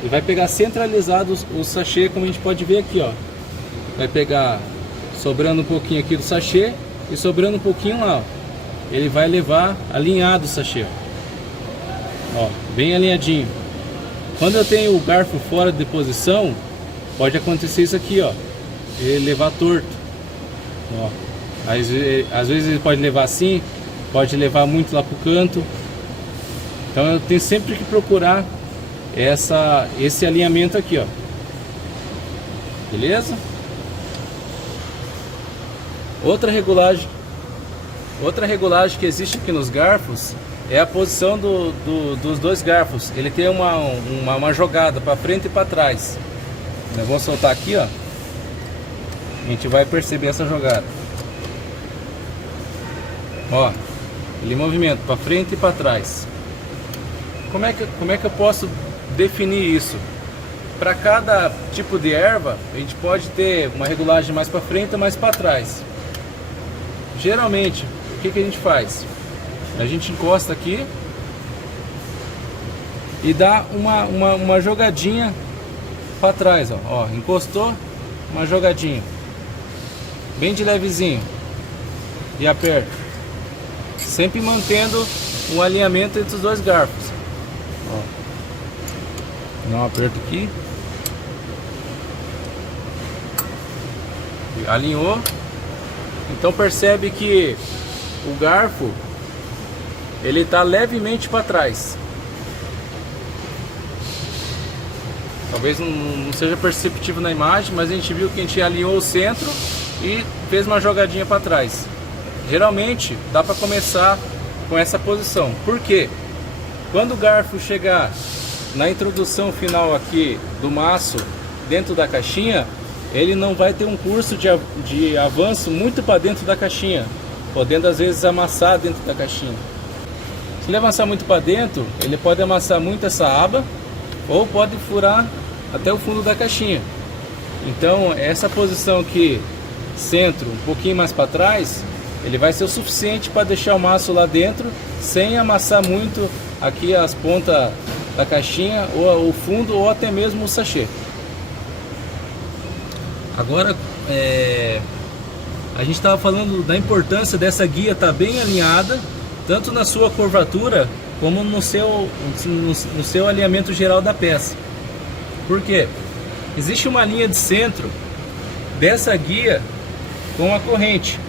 Ele vai pegar centralizado o sachê, como a gente pode ver aqui, ó. Vai pegar sobrando um pouquinho aqui do sachê e sobrando um pouquinho lá, ó. Ele vai levar alinhado o sachê, ó, bem alinhadinho. Quando eu tenho o garfo fora de posição, pode acontecer isso aqui, ó, ele levar torto, ó. Às vezes ele pode levar assim, pode levar muito lá pro canto. Então eu tenho sempre que procurar esse alinhamento aqui, ó. Beleza? Outra regulagem que existe aqui nos garfos é a posição dos dois garfos. Ele tem uma jogada para frente e para trás. Eu vou soltar aqui, ó. A gente vai perceber essa jogada. Ó, ele movimenta para frente e para trás. Como é que eu posso definir isso? Para cada tipo de erva, a gente pode ter uma regulagem mais para frente ou mais para trás. Geralmente, o que a gente faz? A gente encosta aqui e dá uma jogadinha para trás, ó. Ó, encostou, uma jogadinha, bem de levezinho, e aperta, sempre mantendo um alinhamento entre os dois garfos. Ó, dá um aperto aqui, alinhou. Então percebe que o garfo ele está levemente para trás. Talvez não seja perceptível na imagem, mas a gente viu que a gente alinhou o centro e fez uma jogadinha para trás. Geralmente dá para começar com essa posição. Por quê? Quando o garfo chegar na introdução final aqui do maço dentro da caixinha, ele não vai ter um curso de avanço muito para dentro da caixinha, podendo às vezes amassar dentro da caixinha. Se ele avançar muito para dentro, ele pode amassar muito essa aba ou pode furar até o fundo da caixinha. Então essa posição aqui, centro, um pouquinho mais para trás, ele vai ser o suficiente para deixar o maço lá dentro sem amassar muito aqui as pontas da caixinha, ou o fundo, ou até mesmo o sachê. Agora, a gente estava falando da importância dessa guia estar bem alinhada, tanto na sua curvatura, como no seu alinhamento geral da peça. Por quê? Existe uma linha de centro dessa guia com a corrente.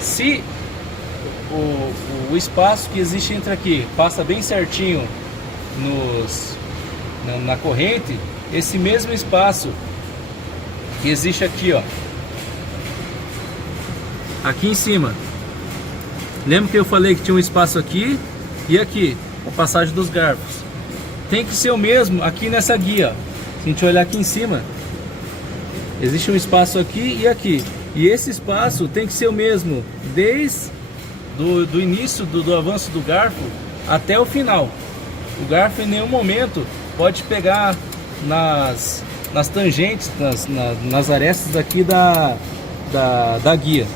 Se o espaço que existe entre aqui passa bem certinho na corrente, esse mesmo espaço que existe aqui, ó, aqui em cima, lembra que eu falei que tinha um espaço aqui e aqui, a passagem dos garfos, tem que ser o mesmo aqui nessa guia. Se a gente olhar aqui em cima, existe um espaço aqui e aqui, e esse espaço tem que ser o mesmo desde do início do avanço do garfo até o final. O garfo em nenhum momento pode pegar nas tangentes, nas arestas aqui da guia.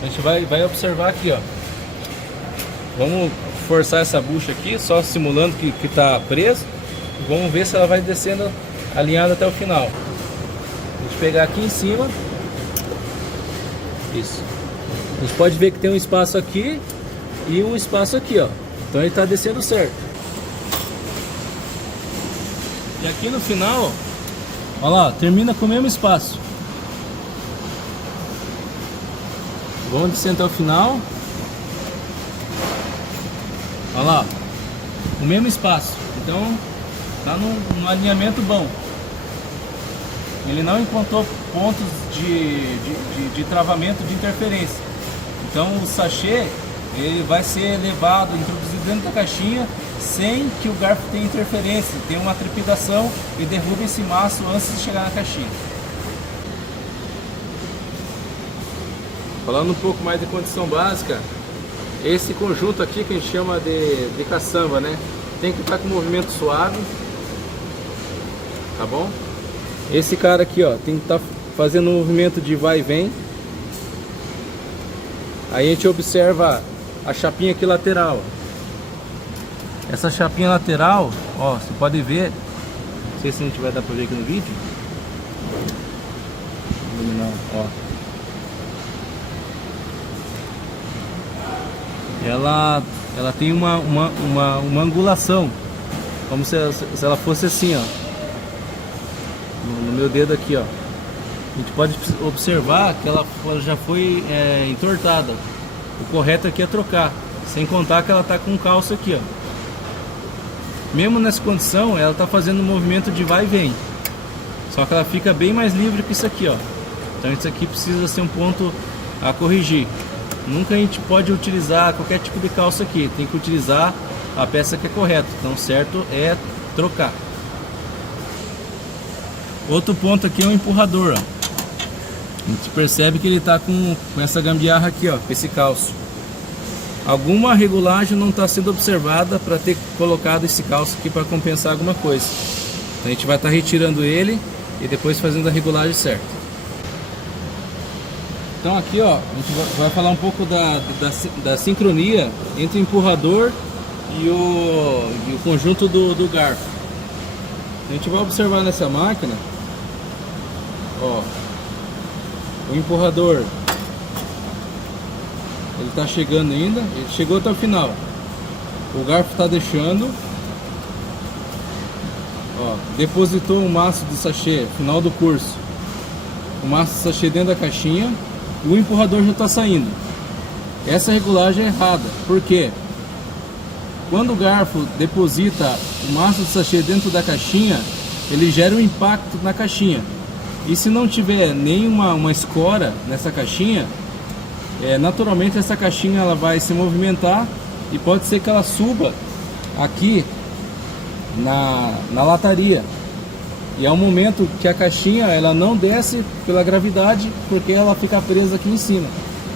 A gente vai observar aqui, ó. Vamos forçar essa bucha aqui, só simulando que está preso. Vamos ver se ela vai descendo alinhada até o final. A gente pegar aqui em cima. Isso. A gente pode ver que tem um espaço aqui e um espaço aqui, ó. Então ele está descendo certo. E aqui no final, olha lá, termina com o mesmo espaço. Vamos descer até o final. Olha lá, o mesmo espaço. Então está num alinhamento bom. Ele não encontrou pontos de travamento, de interferência. Então o sachê ele vai ser levado, introduzido dentro da caixinha sem que o garfo tenha interferência, tenha uma trepidação e derrube esse maço antes de chegar na caixinha. Falando um pouco mais de condição básica, esse conjunto aqui que a gente chama de caçamba, né? Tem que estar com movimento suave, tá bom? Esse cara aqui, ó, tem que estar fazendo um movimento de vai e vem. Aí a gente observa a chapinha aqui lateral. Essa chapinha lateral, ó, você pode ver, não sei se a gente vai dar pra ver aqui no vídeo. Não, ó. Ela tem uma angulação, como se ela fosse assim, ó, no meu dedo aqui, ó. A gente pode observar que ela já foi entortada. O correto aqui é trocar, sem contar que ela tá com calço aqui, ó. Mesmo nessa condição, ela tá fazendo um movimento de vai e vem, só que ela fica bem mais livre que isso aqui, ó. Então isso aqui precisa ser um ponto a corrigir. Nunca a gente pode utilizar qualquer tipo de calça aqui, tem que utilizar a peça que é correta. Então certo é trocar. Outro ponto aqui é o empurrador, ó. A gente percebe que ele está com essa gambiarra aqui, ó, com esse calço. Alguma regulagem não está sendo observada para ter colocado esse calço aqui para compensar alguma coisa. Então a gente vai estar retirando ele e depois fazendo a regulagem certa. Então aqui, ó, a gente vai falar um pouco da sincronia entre o empurrador e o conjunto do garfo. A gente vai observar nessa máquina, ó, o empurrador, ele está chegando ainda, ele chegou até o final. O garfo está deixando, ó, depositou um maço de sachê, final do curso, o maço de sachê dentro da caixinha. O empurrador já está saindo. Essa regulagem é errada. Por quê? Quando o garfo deposita o maço de sachê dentro da caixinha, ele gera um impacto na caixinha. E se não tiver nenhuma escora nessa caixinha, naturalmente essa caixinha ela vai se movimentar e pode ser que ela suba aqui na lataria. E é um momento que a caixinha ela não desce pela gravidade, porque ela fica presa aqui em cima.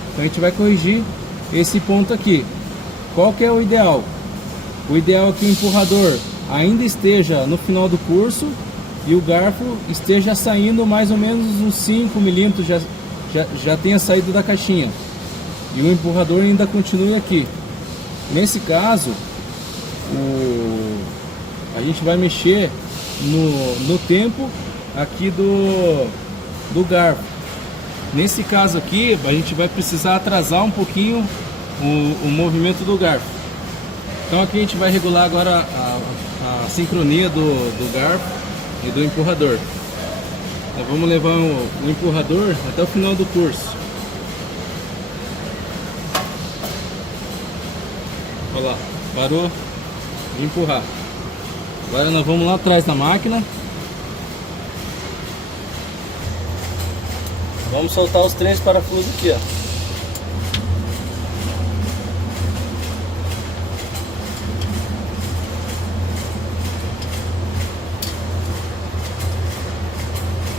Então a gente vai corrigir esse ponto aqui. Qual que é o ideal? O ideal é que o empurrador ainda esteja no final do curso e o garfo esteja saindo mais ou menos uns 5 milímetros, já tenha saído da caixinha. E o empurrador ainda continue aqui. Nesse caso, a gente vai mexer no tempo aqui do garfo. Nesse caso aqui, a gente vai precisar atrasar um pouquinho o movimento do garfo. Então aqui a gente vai regular agora a sincronia do garfo e do empurrador. Então vamos levar o empurrador até o final do curso. Olha lá, parou de empurrar. Agora nós vamos lá atrás da máquina. Vamos soltar os 3 parafusos aqui, ó.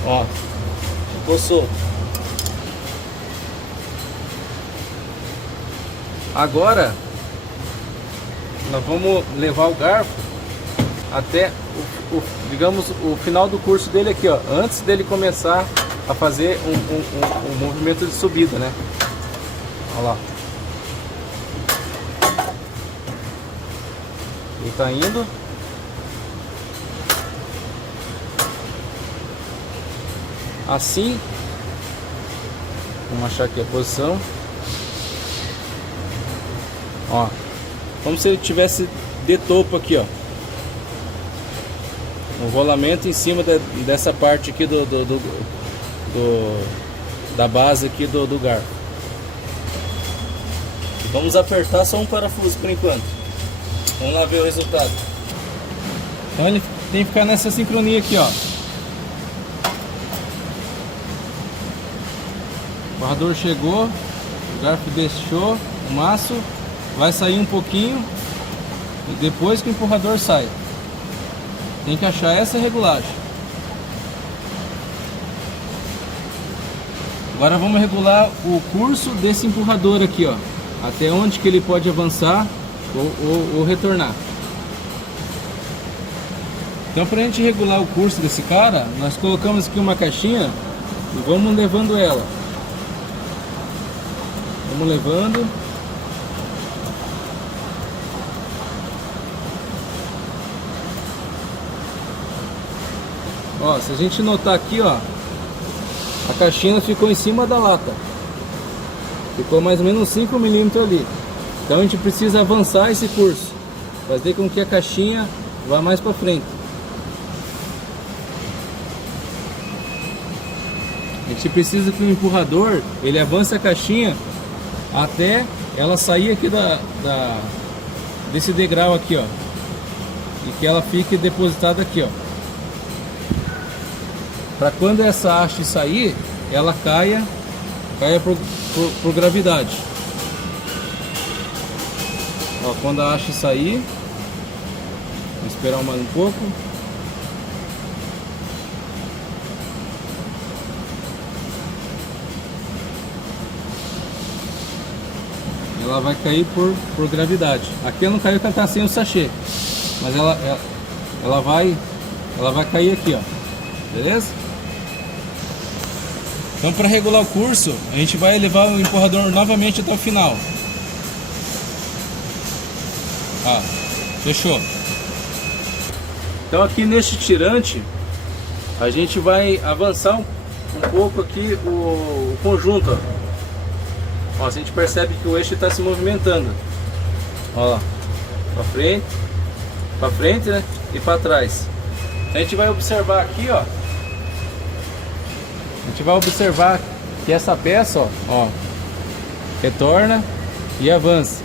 Ó, ficou solto. Agora nós vamos levar o garfo até digamos o final do curso dele aqui, ó, antes dele começar a fazer um movimento de subida, né? Olha lá, ele tá indo. Assim, vamos achar aqui a posição, ó, como se ele tivesse de topo aqui, ó, um rolamento em cima dessa parte aqui da base aqui do garfo. E vamos apertar só um parafuso por enquanto. Vamos lá ver o resultado. Então ele tem que ficar nessa sincronia aqui, ó. O empurrador chegou, o garfo deixou o maço, vai sair um pouquinho e depois que o empurrador sai. Tem que achar essa regulagem. Agora vamos regular o curso desse empurrador aqui, ó, até onde que ele pode avançar ou retornar. Então, para a gente regular o curso desse cara, nós colocamos aqui uma caixinha e vamos levando ela. Vamos levando. Ó, se a gente notar aqui, ó, a caixinha ficou em cima da lata. Ficou mais ou menos 5 milímetros ali. Então a gente precisa avançar esse curso, fazer com que a caixinha vá mais para frente. A gente precisa que o empurrador ele avance a caixinha até ela sair aqui desse degrau aqui, ó, e que ela fique depositada aqui, ó, para quando essa haste sair, ela caia por gravidade. Ó, quando a haste sair, vou esperar mais um pouco. Ela vai cair por gravidade. Aqui ela não caiu porque ela está sem o sachê, mas ela vai cair aqui, ó, beleza? Então, para regular o curso, a gente vai levar o empurrador novamente até o final. Ah, fechou. Então, aqui neste tirante, a gente vai avançar um pouco aqui o conjunto, ó. Ó, a gente percebe que o eixo está se movimentando. Ó lá, para frente, né? E para trás. A gente vai observar aqui, ó. A gente vai observar que essa peça, ó, retorna e avança.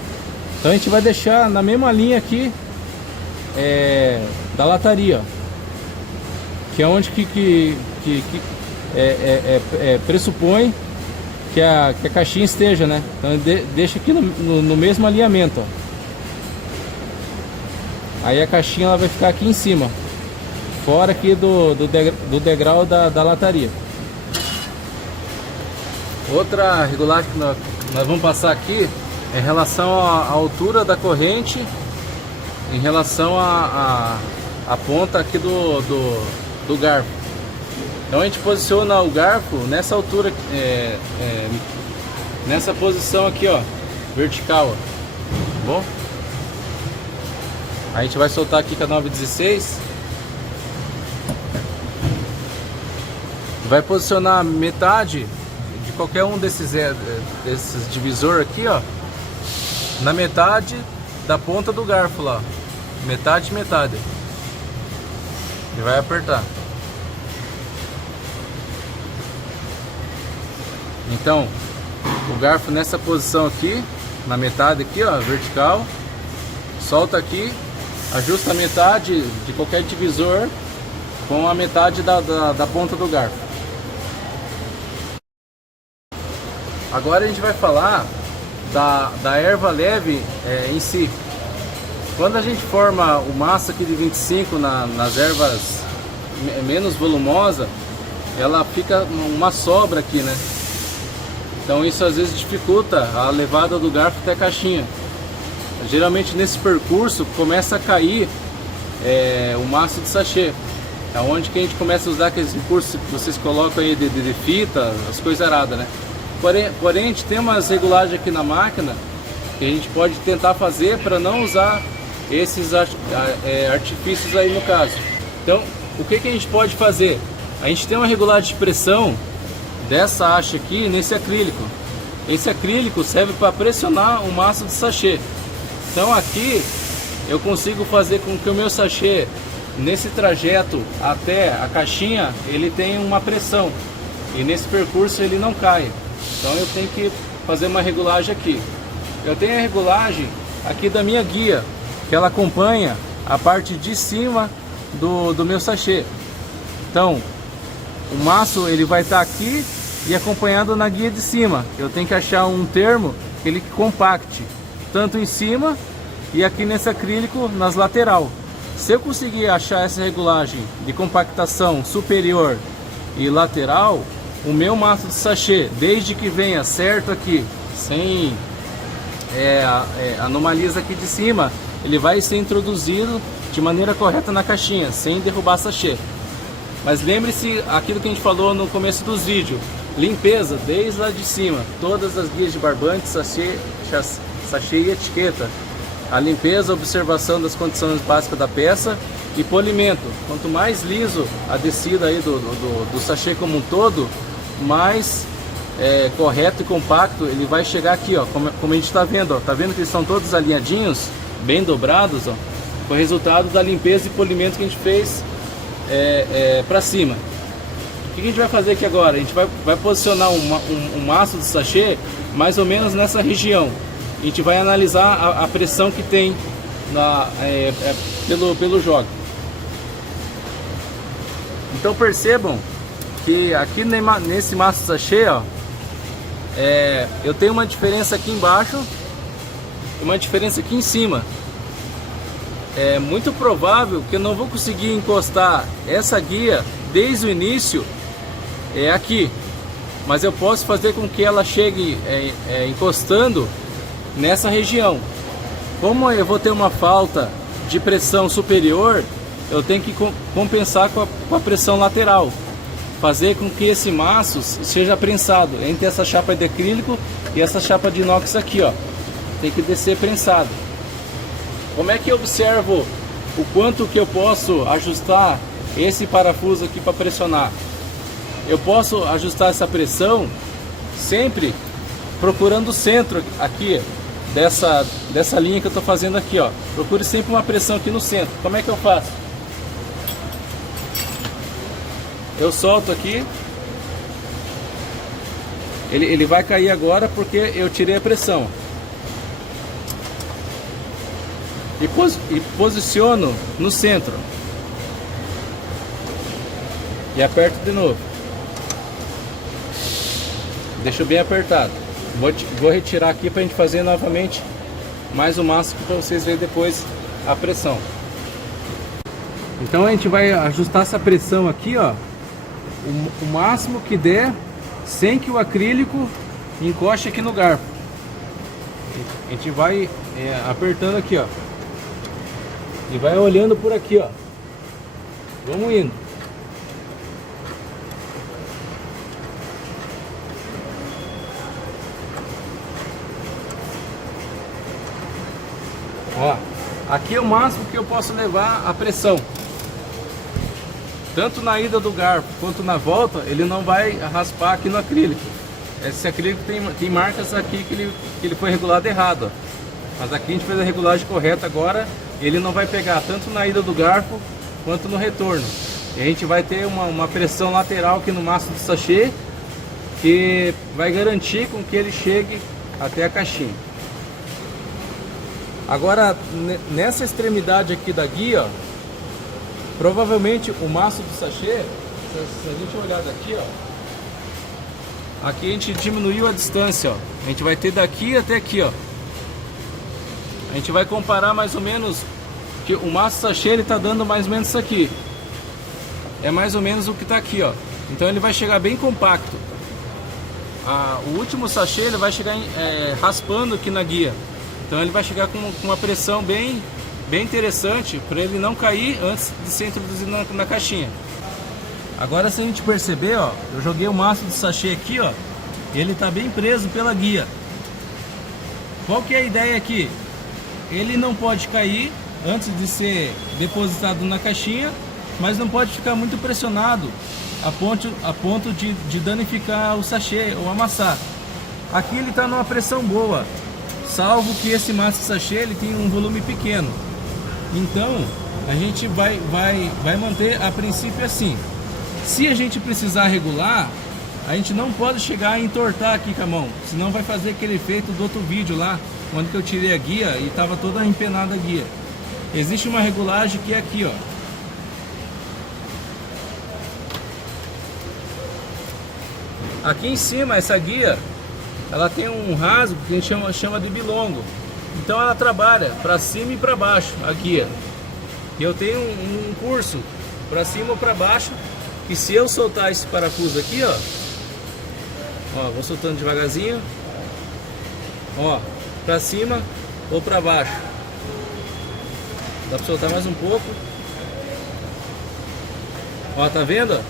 Então a gente vai deixar na mesma linha aqui da lataria, ó, que é onde pressupõe que a caixinha esteja, né? Então deixa aqui no mesmo alinhamento, ó. Aí a caixinha ela vai ficar aqui em cima, fora aqui do degrau da lataria. Outra regulagem que nós vamos passar aqui é em relação à altura da corrente, em relação à ponta aqui do garfo. Então a gente posiciona o garfo nessa altura, nessa posição aqui, ó, vertical, ó. Tá bom? A gente vai soltar aqui com a 916. Vai posicionar metade de qualquer um desses divisor aqui, ó, na metade da ponta do garfo lá, metade. E vai apertar. Então, o garfo nessa posição aqui, na metade aqui, ó, vertical, solta aqui, ajusta a metade de qualquer divisor com a metade da ponta do garfo. Agora a gente vai falar da erva leve em si. Quando a gente forma o maço aqui de 25 nas ervas menos volumosas, ela fica uma sobra aqui, né? Então isso às vezes dificulta a levada do garfo até a caixinha. Geralmente nesse percurso começa a cair o maço de sachê. É onde que a gente começa a usar aqueles recursos que vocês colocam aí de fita, as coisas aradas, né? Porém a gente tem umas regulagens aqui na máquina que a gente pode tentar fazer para não usar esses artifícios aí no caso. Então o que a gente pode fazer? A gente tem uma regulagem de pressão dessa haste aqui nesse acrílico. Esse acrílico serve para pressionar o maço de sachê. Então aqui eu consigo fazer com que o meu sachê, nesse trajeto até a caixinha, ele tenha uma pressão e nesse percurso ele não caia. Então eu tenho que fazer uma regulagem aqui. Eu tenho a regulagem aqui da minha guia, que ela acompanha a parte de cima do meu sachê. Então o maço ele vai estar aqui e acompanhando na guia de cima. Eu tenho que achar um termo que ele compacte tanto em cima e aqui nesse acrílico nas lateral. Se eu conseguir achar essa regulagem de compactação superior e lateral, o meu maço de sachê, desde que venha certo aqui, sem anomalias aqui de cima, ele vai ser introduzido de maneira correta na caixinha, sem derrubar sachê. Mas lembre-se aquilo que a gente falou no começo dos vídeos: limpeza desde lá de cima, todas as guias de barbante, sachê e etiqueta. A limpeza, observação das condições básicas da peça e polimento. Quanto mais liso a descida aí do sachê como um todo, mais correto e compacto ele vai chegar aqui, ó, como a gente está vendo, ó. Tá vendo que eles estão todos alinhadinhos, bem dobrados, ó. Foi resultado da limpeza e polimento que a gente fez para cima. O que a gente vai fazer aqui agora? A gente vai posicionar um maço de sachê mais ou menos nessa região. A gente vai analisar a pressão que tem pelo jogo. Então percebam que aqui nesse maço de sachê, ó, eu tenho uma diferença aqui embaixo e uma diferença aqui em cima. É muito provável que eu não vou conseguir encostar essa guia desde o início aqui, mas eu posso fazer com que ela chegue encostando nessa região. Como eu vou ter uma falta de pressão superior, eu tenho que compensar com a pressão lateral, fazer com que esse maço seja prensado entre essa chapa de acrílico e essa chapa de inox aqui, ó. Tem que descer prensado. Como é que eu observo o quanto que eu posso ajustar esse parafuso aqui para pressionar? Eu posso ajustar essa pressão sempre procurando o centro aqui dessa linha que eu estou fazendo aqui, ó. Procure sempre uma pressão aqui no centro. Como é que eu faço? Eu solto aqui. Ele vai cair agora porque eu tirei a pressão. E posiciono no centro. E aperto de novo. Deixo bem apertado. Vou retirar aqui para a gente fazer novamente mais o máximo para vocês verem depois a pressão. Então a gente vai ajustar essa pressão aqui, ó, o máximo que der, sem que o acrílico encoste aqui no garfo. A gente vai apertando aqui, ó, e vai olhando por aqui, ó. Vamos indo. Ó, aqui é o máximo que eu posso levar a pressão. Tanto na ida do garfo quanto na volta, ele não vai raspar aqui no acrílico. Esse acrílico tem marcas aqui que ele foi regulado errado, ó. Mas aqui a gente fez a regulagem correta agora. Ele não vai pegar tanto na ida do garfo quanto no retorno. E a gente vai ter uma pressão lateral aqui no maço do sachê, que vai garantir com que ele chegue até a caixinha. Agora, nessa extremidade aqui da guia, ó, provavelmente o maço do sachê, se a gente olhar daqui, ó, aqui a gente diminuiu a distância, ó. A gente vai ter daqui até aqui, ó. A gente vai comparar mais ou menos que o maço sachê ele tá dando mais ou menos isso aqui. É mais ou menos o que tá aqui, ó. Então ele vai chegar bem compacto. O último sachê ele vai chegar raspando aqui na guia. Então ele vai chegar com uma pressão bem interessante para ele não cair antes de ser introduzido na caixinha. Agora, se a gente perceber, ó, eu joguei o maço do sachê aqui, ó, e ele tá bem preso pela guia. Qual que é a ideia aqui? Ele não pode cair antes de ser depositado na caixinha, mas não pode ficar muito pressionado a ponto de danificar o sachê ou amassar. Aqui ele está numa pressão boa, salvo que esse maço de sachê ele tem um volume pequeno. Então a gente vai manter a princípio assim. Se a gente precisar regular, a gente não pode chegar a entortar aqui com a mão, senão vai fazer aquele efeito do outro vídeo lá, quando que eu tirei a guia e estava toda empenada a guia. Existe uma regulagem que é aqui, ó. Aqui em cima, essa guia, ela tem um rasgo que a gente chama de bilongo. Então ela trabalha para cima e para baixo, a guia. E eu tenho um curso para cima ou para baixo, e se eu soltar esse parafuso aqui, ó, vou soltando devagarzinho, ó, para cima ou para baixo. Dá para soltar mais um pouco. Ó, tá vendo?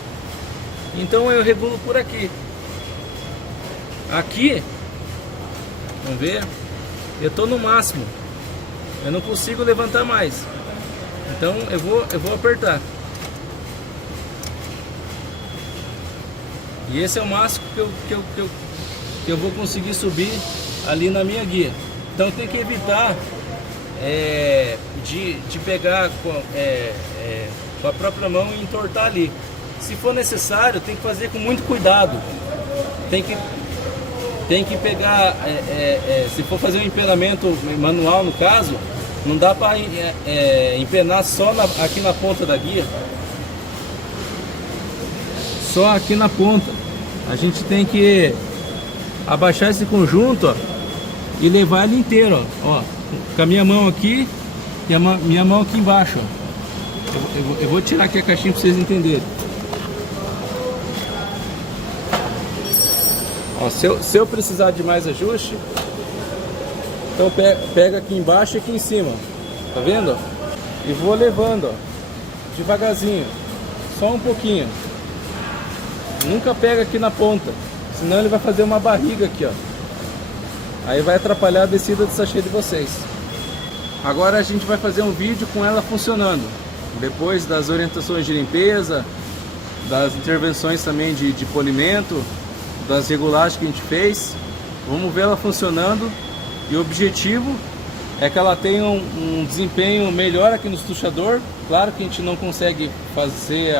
Então eu regulo por aqui. Aqui, vamos ver, eu tô no máximo. Eu não consigo levantar mais. Então eu vou apertar. E esse é o máximo que eu vou conseguir subir ali na minha guia. Então tem que evitar de pegar com a própria mão e entortar ali. Se for necessário, tem que fazer com muito cuidado. Tem que pegar, se for fazer um empenamento manual no caso, não dá para empenar só aqui na ponta da guia. Só aqui na ponta. A gente tem que abaixar esse conjunto, ó, e levar ele inteiro, ó, com a minha mão aqui e a minha mão aqui embaixo, ó. Eu vou tirar aqui a caixinha para vocês entenderem. Ó, se eu precisar de mais ajuste, então pega aqui embaixo e aqui em cima, tá vendo? E vou levando, ó, devagarzinho, só um pouquinho. Nunca pega aqui na ponta, senão ele vai fazer uma barriga aqui, ó. Aí vai atrapalhar a descida do sachê de vocês. Agora a gente vai fazer um vídeo com ela funcionando, depois das orientações de limpeza, das intervenções também de polimento, das regulagens que a gente fez. Vamos ver ela funcionando, e o objetivo é que ela tenha um desempenho melhor aqui no estuchador. Claro que a gente não consegue fazer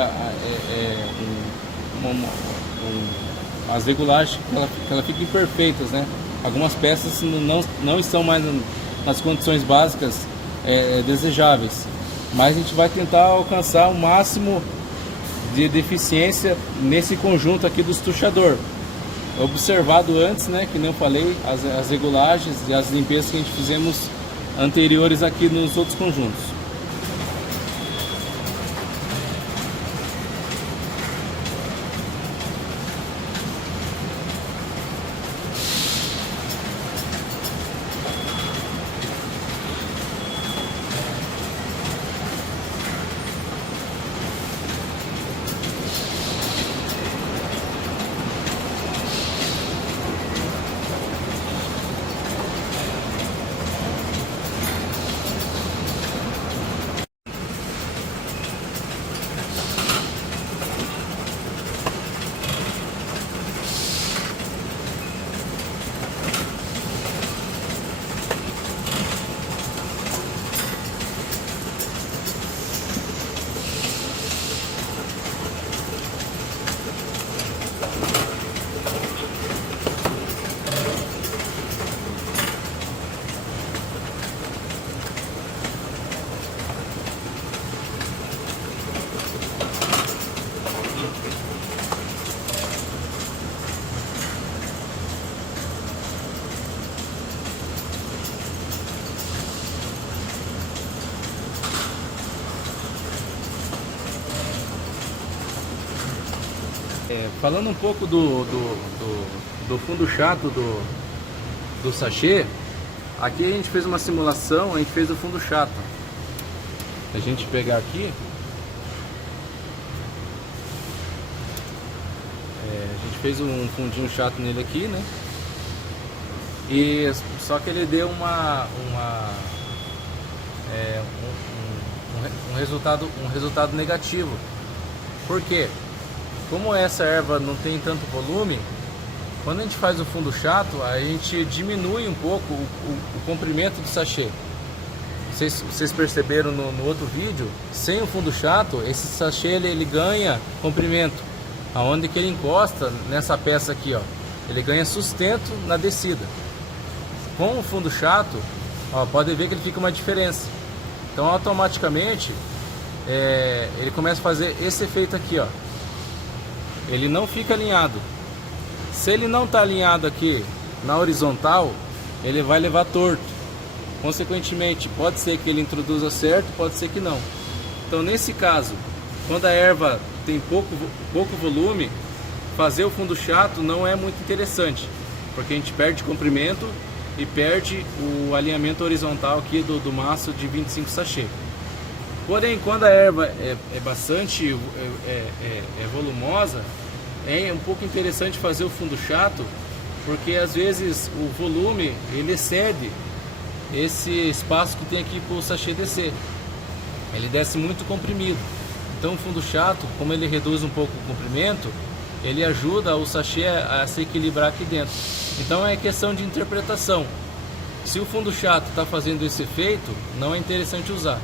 as regulagens que ela fiquem perfeitas, né? Algumas peças não estão mais nas condições básicas desejáveis, mas a gente vai tentar alcançar o máximo de eficiência nesse conjunto aqui do estuchador. Observado antes, né, que nem eu falei, as regulagens e as limpezas que a gente fizemos anteriores aqui nos outros conjuntos. Falando um pouco do fundo chato do sachê, aqui a gente fez uma simulação, a gente fez o fundo chato. A gente pegar aqui, a gente fez um fundinho chato nele aqui, né? E só que ele deu um resultado negativo. Por quê? Como essa erva não tem tanto volume, quando a gente faz o fundo chato, a gente diminui um pouco o comprimento do sachê. Vocês perceberam no outro vídeo, sem o fundo chato, esse sachê ele ganha comprimento. Aonde que ele encosta nessa peça aqui, ó, ele ganha sustento na descida. Com o fundo chato, ó, pode ver que ele fica uma diferença. Então automaticamente ele começa a fazer esse efeito aqui, ó. Ele não fica alinhado. Se ele não está alinhado aqui na horizontal, ele vai levar torto. Consequentemente, pode ser que ele introduza certo, pode ser que não. Então, nesse caso, quando a erva tem pouco volume, fazer o fundo chato não é muito interessante, porque a gente perde comprimento e perde o alinhamento horizontal aqui do maço de 25 sachê. Porém, quando a erva é bastante volumosa, é um pouco interessante fazer o fundo chato, porque às vezes o volume ele excede esse espaço que tem aqui para o sachê descer. Ele desce muito comprimido. Então o fundo chato, como ele reduz um pouco o comprimento, ele ajuda o sachê a se equilibrar aqui dentro. Então é questão de interpretação. Se o fundo chato está fazendo esse efeito, não é interessante usar.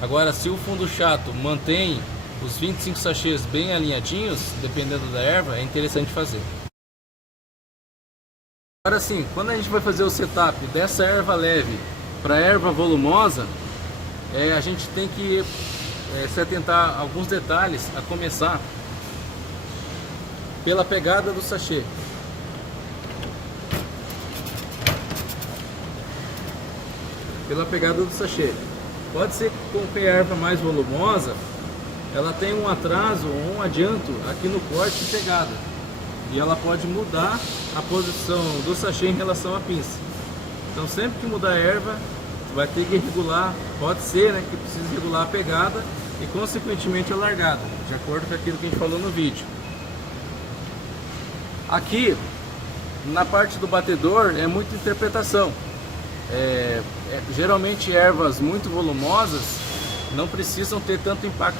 Agora, se o fundo chato mantém os 25 sachês bem alinhadinhos, dependendo da erva, é interessante fazer. Agora sim, quando a gente vai fazer o setup dessa erva leve para a erva volumosa, a gente tem que se atentar a alguns detalhes, a começar pela pegada do sachê. Pela pegada do sachê. Pode ser que a erva mais volumosa, ela tem um atraso ou um adianto aqui no corte de pegada. E ela pode mudar a posição do sachê em relação à pinça. Então sempre que mudar a erva, vai ter que regular, pode ser, né, que precise regular a pegada e consequentemente a largada, de acordo com aquilo que a gente falou no vídeo. Aqui, na parte do batedor, é muita interpretação. Geralmente ervas muito volumosas não precisam ter tanto impacto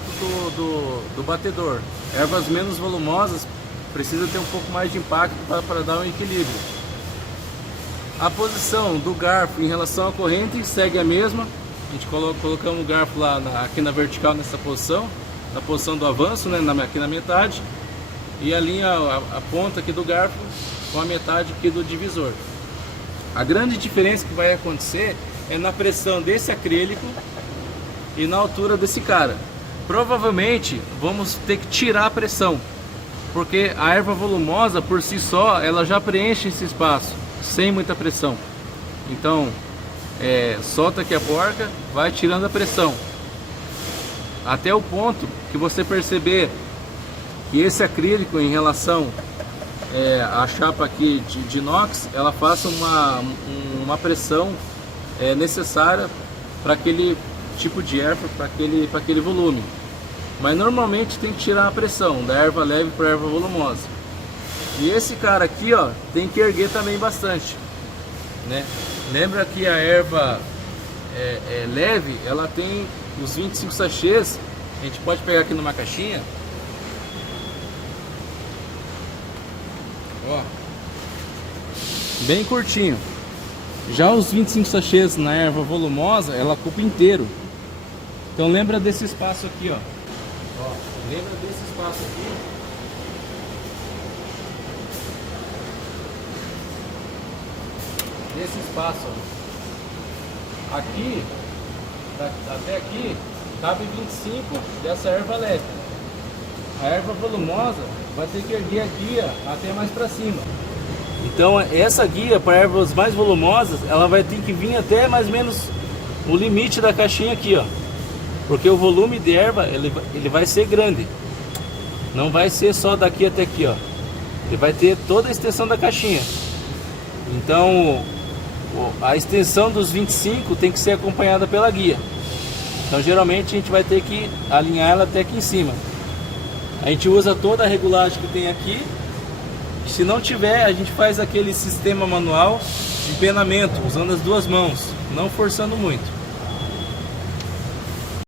do batedor. Ervas menos volumosas precisa ter um pouco mais de impacto para dar um equilíbrio. A posição do garfo em relação à corrente segue a mesma. A gente colocamos o garfo lá aqui na vertical, nessa posição, na posição do avanço, né, aqui na metade, e alinha a ponta aqui do garfo com a metade aqui do divisor. A grande diferença que vai acontecer é na pressão desse acrílico e na altura desse cara. Provavelmente vamos ter que tirar a pressão, porque a erva volumosa por si só ela já preenche esse espaço sem muita pressão. Então solta aqui a porca, vai tirando a pressão até o ponto que você perceber que esse acrílico em relação à chapa aqui de inox, ela faça uma pressão necessária para aquele tipo de erva, para aquele volume. Mas normalmente tem que tirar a pressão da erva leve para a erva volumosa. E esse cara aqui, ó, tem que erguer também bastante, né? Lembra que a erva leve, ela tem os 25 sachês. A gente pode pegar aqui numa caixinha, ó, bem curtinho. Já os 25 sachês na erva volumosa, ela ocupa inteiro. Então lembra desse espaço aqui, ó. Lembra desse espaço aqui? Desse espaço, ó. Aqui, até aqui, cabe 25 dessa erva leve. A erva volumosa vai ter que erguer a guia até mais para cima. Então essa guia para ervas mais volumosas, ela vai ter que vir até mais ou menos o limite da caixinha aqui, ó. Porque o volume de erva ele vai ser grande. Não vai ser só daqui até aqui, ó. Ele vai ter toda a extensão da caixinha. Então a extensão dos 25 tem que ser acompanhada pela guia. Então geralmente a gente vai ter que alinhar ela até aqui em cima. A gente usa toda a regulagem que tem aqui. Se não tiver, a gente faz aquele sistema manual de penamento, usando as duas mãos, não forçando muito.